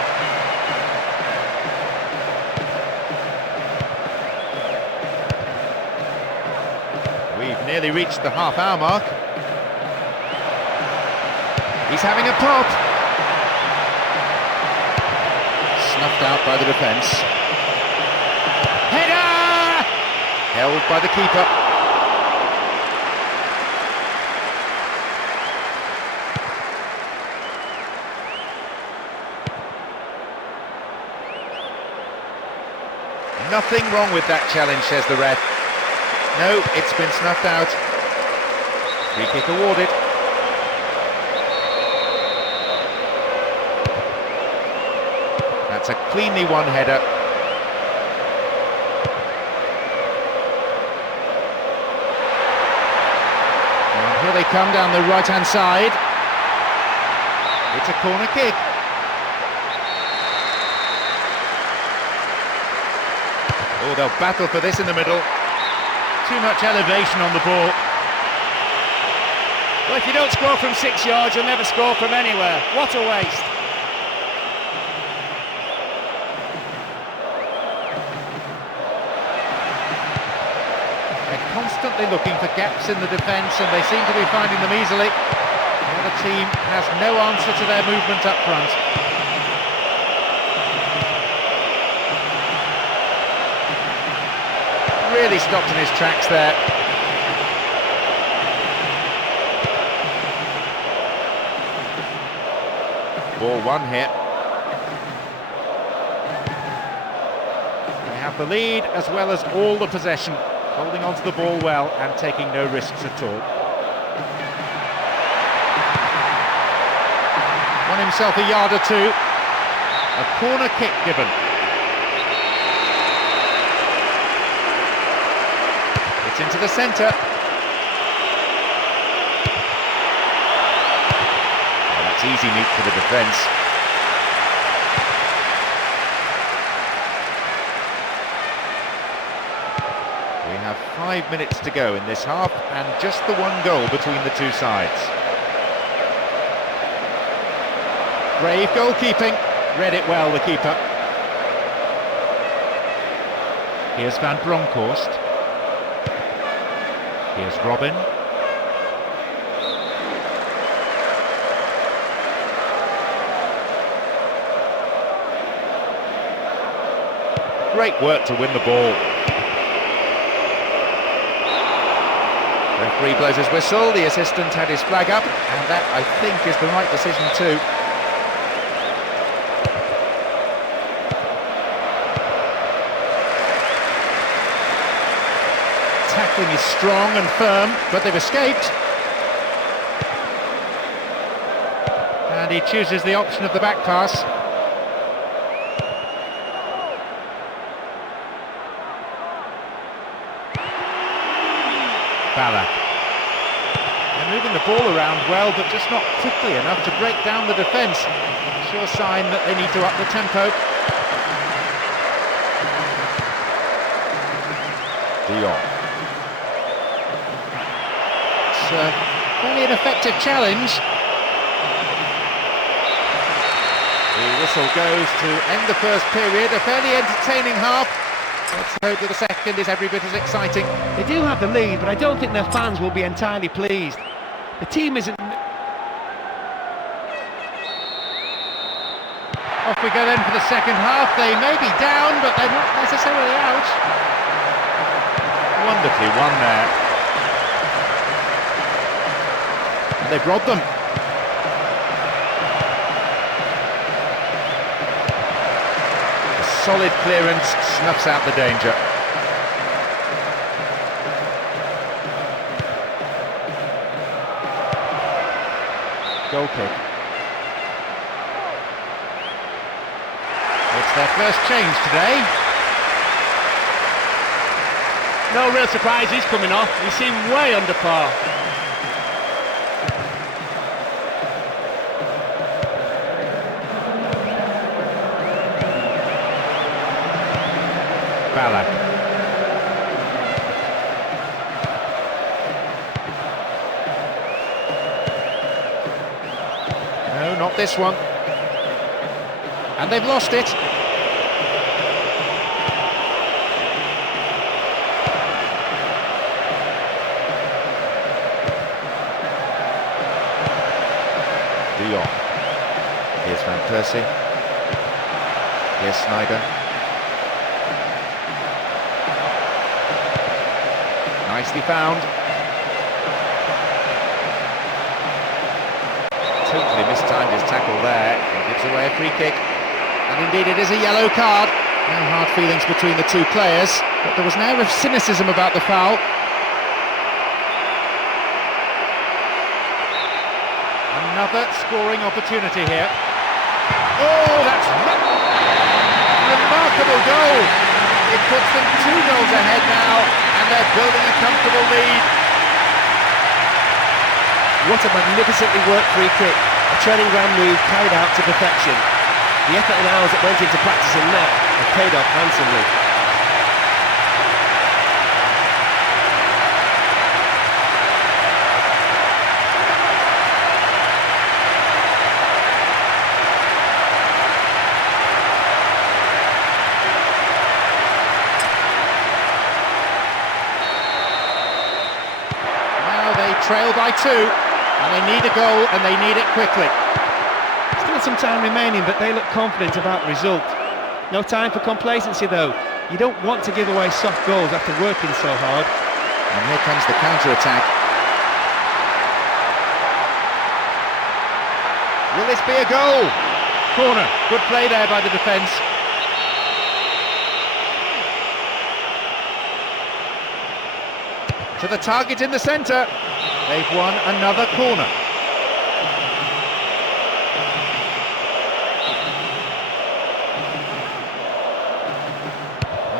We've nearly reached the half-hour mark. He's having a pop. Snuffed out by the defence. Header! Held by the keeper. Nothing wrong with that challenge, says the ref. No, it's been snuffed out. Free kick awarded. That's a cleanly won header. And here they come down the right-hand side. It's a corner kick. Oh, they'll battle for this in the middle. Too much elevation on the ball. Well, if you don't score from 6 yards, you'll never score from anywhere. What a waste. They're constantly looking for gaps in the defence, and they seem to be finding them easily. The other team has no answer to their movement up front. Really stopped in his tracks there. Ball one here. They have the lead as well as all the possession, holding onto the ball well and taking no risks at all. Won himself a yard or two. A corner kick given. It's into the centre. Oh, that's easy meat for the defence. We have 5 minutes to go in this half, and just the one goal between the two sides. Brave goalkeeping. Read it well, the keeper. Here's Van Bronckhorst. Here's Robin. Great work to win the ball. Referee blows his whistle, the assistant had his flag up, and that, I think, is the right decision too. Tackling is strong and firm, but they've escaped. And he chooses the option of the back pass. Ballack. They're moving the ball around well, but just not quickly enough to break down the defence. Sure sign that they need to up the tempo. Dion. Fairly an effective challenge. The whistle goes to end the first period, a fairly entertaining half. Let's hope that the second is every bit as exciting. They do have the lead, but I don't think their fans will be entirely pleased. The team isn't... Off we go then for the second half. They may be down, but they're not necessarily out. Wonderfully won there. They've robbed them. A solid clearance snuffs out the danger. Goal kick. It's their first change today. No real surprise he's coming off. He seemed way under par. Ballack. No, not this one. And they've lost it. De Jong. Here's Van Persie. Here's Sneijder. Nicely found. Totally mistimed his tackle there and gives away a free kick. And indeed it is a yellow card. No hard feelings between the two players, but there was an air of cynicism about the foul. Another scoring opportunity here. Oh, that's remarkable goal! It puts them 2 goals ahead now, and they're building a comfortable lead. What a magnificently worked free kick. A training ground move carried out to perfection. The effort and hours that went into practicing that have paid off handsomely. Trail by 2, and they need a goal, and they need it quickly. Still some time remaining, but they look confident about the result. No time for complacency though. You don't want to give away soft goals after working so hard. And here comes the counter-attack. Will this be a goal? Corner. Good play there by the defence. To the target in the centre. They've won another corner.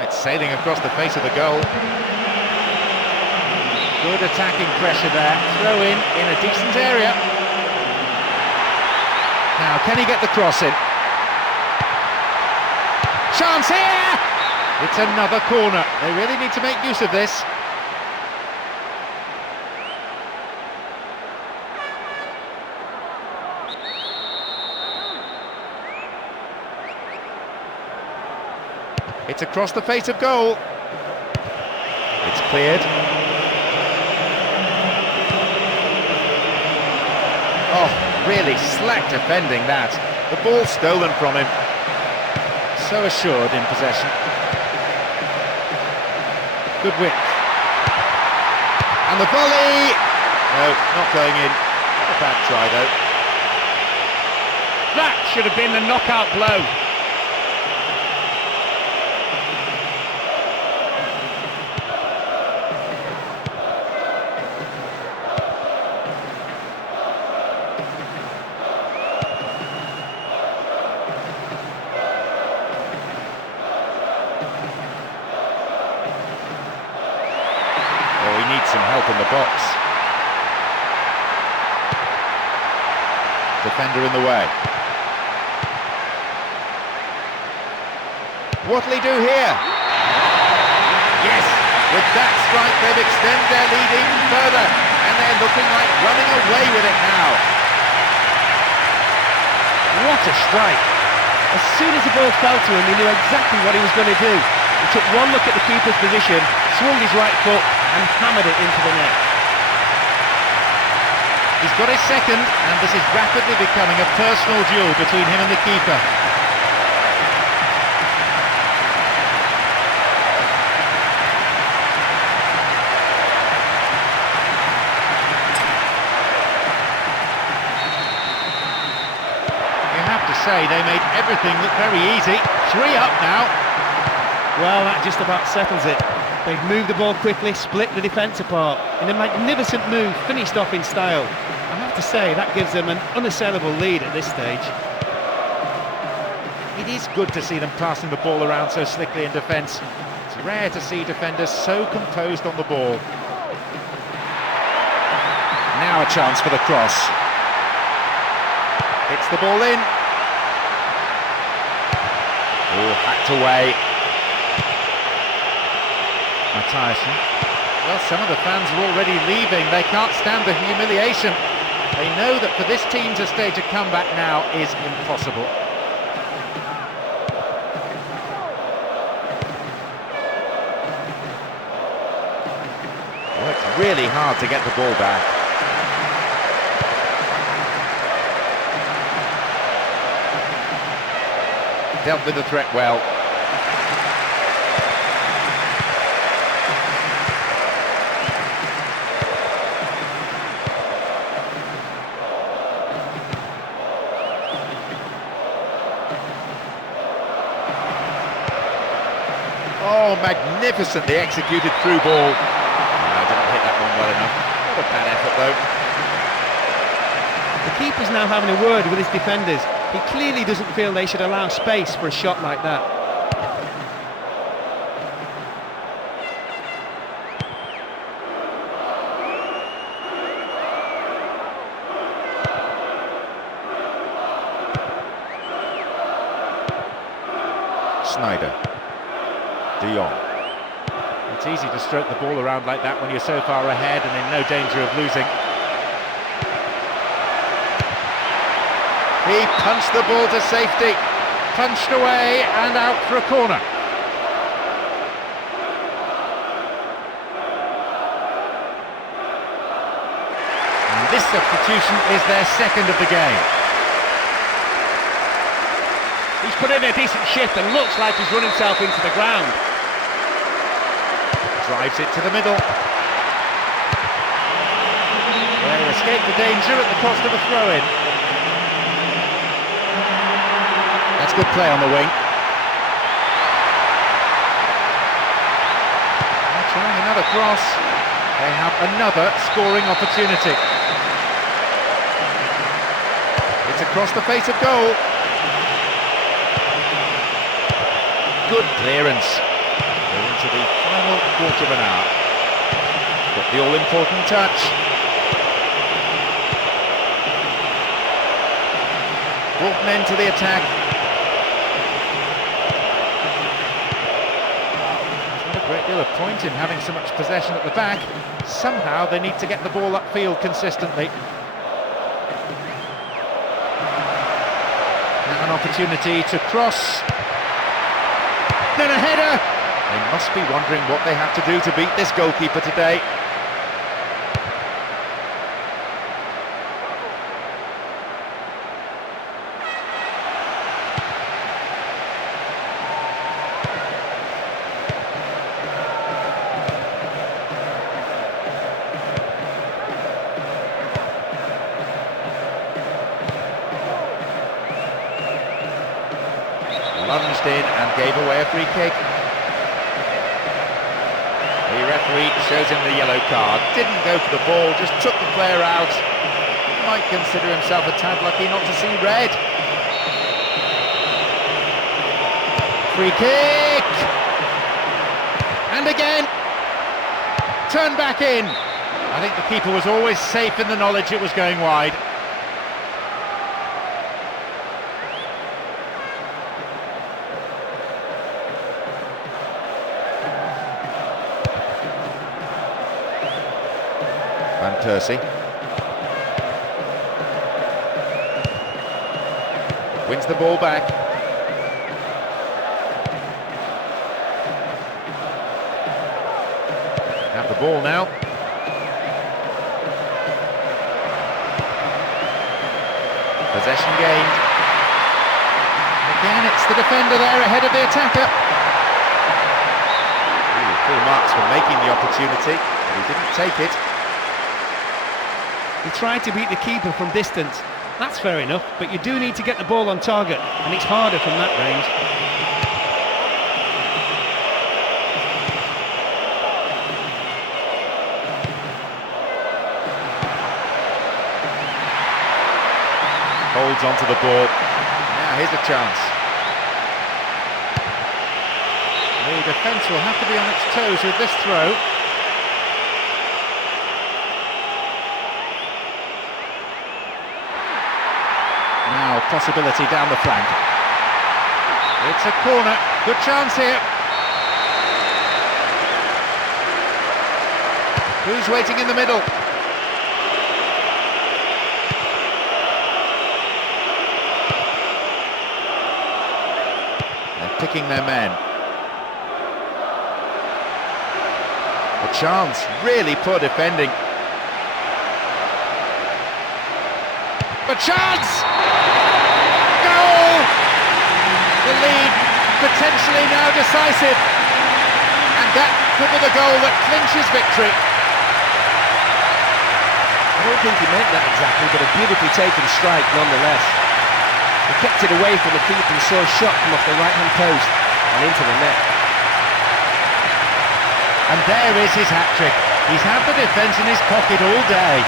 It's sailing across the face of the goal. Good attacking pressure there. Throw in a decent area. Now, can he get the cross in? Chance here! It's another corner. They really need to make use of this. It's across the face of goal. It's cleared. Oh, really slack defending that. The ball stolen from him. So assured in possession. Good width. And the volley! No, not going in. A bad try though. That should have been the knockout blow. Some help in the box. Defender in the way. What'll he do here? Yes, with that strike they've extended their lead even further, and they're looking like running away with it now. What a strike! As soon as the ball fell to him, he knew exactly what he was going to do. He took one look at the keeper's position, swung his right foot and hammered it into the net. He's got his second, and this is rapidly becoming a personal duel between him and the keeper. You have to say they made everything look very easy. 3 up now. Well, that just about settles it. They've moved the ball quickly, split the defence apart. In a magnificent move, finished off in style. I have to say, that gives them an unassailable lead at this stage. It is good to see them passing the ball around so slickly in defence. It's rare to see defenders so composed on the ball. Now a chance for the cross. Hits the ball in. Oh, hacked away. Matthijssen. Well, some of the fans are already leaving. They can't stand the humiliation. They know that for this team to stage a comeback now is impossible. Worked really hard to get the ball back. Dealt with the threat well. Oh, magnificently executed through ball. No, didn't hit that one well enough. Not a bad effort though. The keeper's now having a word with his defenders. He clearly doesn't feel they should allow space for a shot like that. Snyder. De Jong. It's easy to stroke the ball around like that when you're so far ahead and in no danger of losing. He punched the ball to safety, punched away and out for a corner. And this substitution is their second of the game. He's put in a decent shift and looks like he's run himself into the ground. Drives it to the middle. They escaped the danger at the cost of a throw-in. That's good play on the wing. They're trying another cross. They have another scoring opportunity. It's across the face of goal. Good clearance. We're into the final quarter of an hour. Got the all-important touch. Brought men to the attack. There's not a great deal of point in having so much possession at the back. Somehow they need to get the ball upfield consistently. Now an opportunity to cross. Then a header! They must be wondering what they have to do to beat this goalkeeper today. Lunged in and gave away a free kick. The referee shows him the yellow card. Didn't go for the ball, just took the player out. Might consider himself a tad lucky not to see red. Free kick! And again! Turn back in! I think the keeper was always safe in the knowledge it was going wide. Van Persie wins the ball back. Have the ball now. Possession gained. Again, it's the defender there ahead of the attacker. Ooh, full marks for making the opportunity, but he didn't take it. He tried to beat the keeper from distance. That's fair enough, but you do need to get the ball on target, and it's harder from that range. Holds onto the ball. Now here's a chance. The defence will have to be on its toes with this throw. Now, possibility down the flank. It's a corner, good chance here. Who's waiting in the middle? They're picking their men. A chance, really poor defending. A chance! Goal! The lead potentially now decisive. And that could be the goal that clinches victory. I don't think he meant that exactly, but a beautifully taken strike nonetheless. He kept it away from the keeper and saw a shot come off the right-hand post and into the net. And there is his hat-trick. He's had the defence in his pocket all day.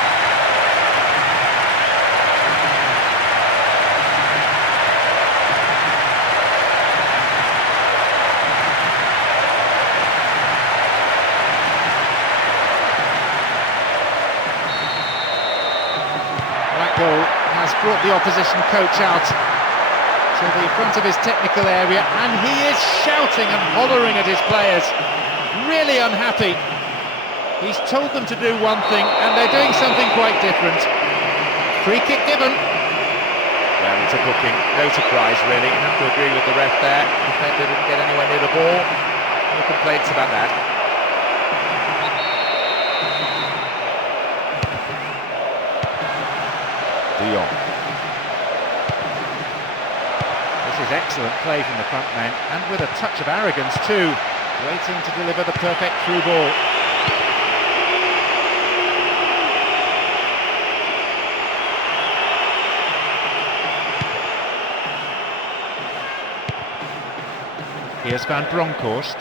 That goal has brought the opposition coach out to the front of his technical area, and he is shouting and hollering at his players. Really unhappy. He's told them to do one thing and they're doing something quite different. Free kick given. Well, it's a booking, no surprise really. You have to agree with the ref there. The defender didn't get anywhere near the ball. No complaints about that. De Jong. This is excellent play from the front men, and with a touch of arrogance too. Waiting to deliver the perfect through ball. Here's Van Bronckhorst.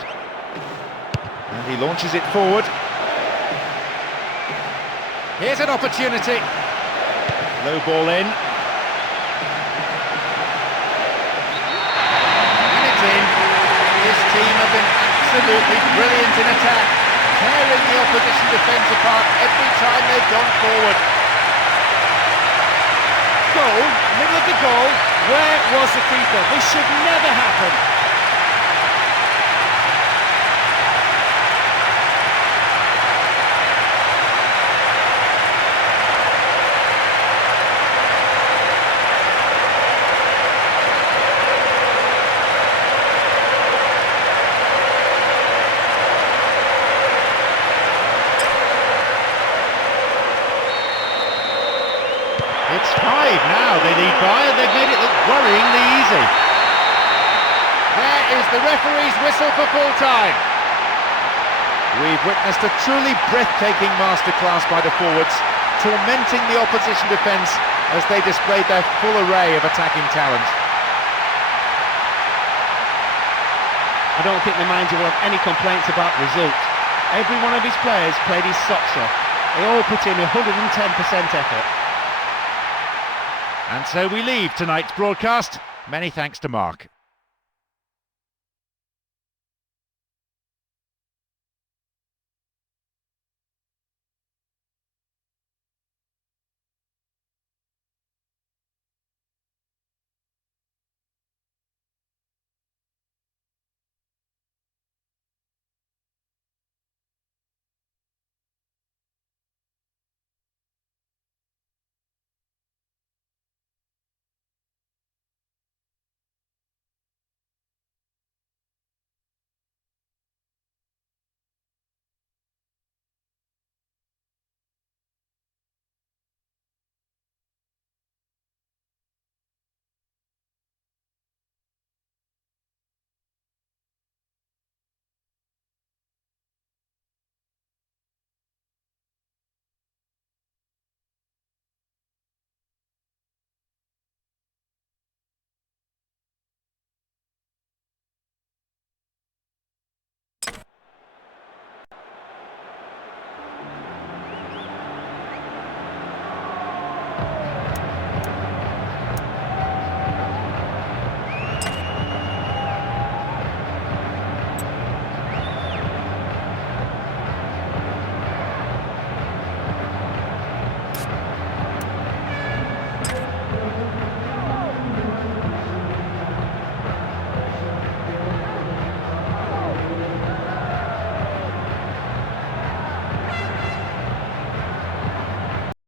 And he launches it forward. Here's an opportunity. Low ball in. And it's in. This team have been absolutely brilliant in attack, tearing the opposition defence apart every time they've gone forward. Goal, middle of the goal. Where was the keeper? This should never happen. It's 5 now, they lead by, and they've made it look worryingly easy. There is the referee's whistle for full time. We've witnessed a truly breathtaking masterclass by the forwards, tormenting the opposition defence as they displayed their full array of attacking talent. I don't think the manager will have any complaints about the result. Every one of his players played his socks off. They all put in 110% effort. And so we leave tonight's broadcast. Many thanks to Mark.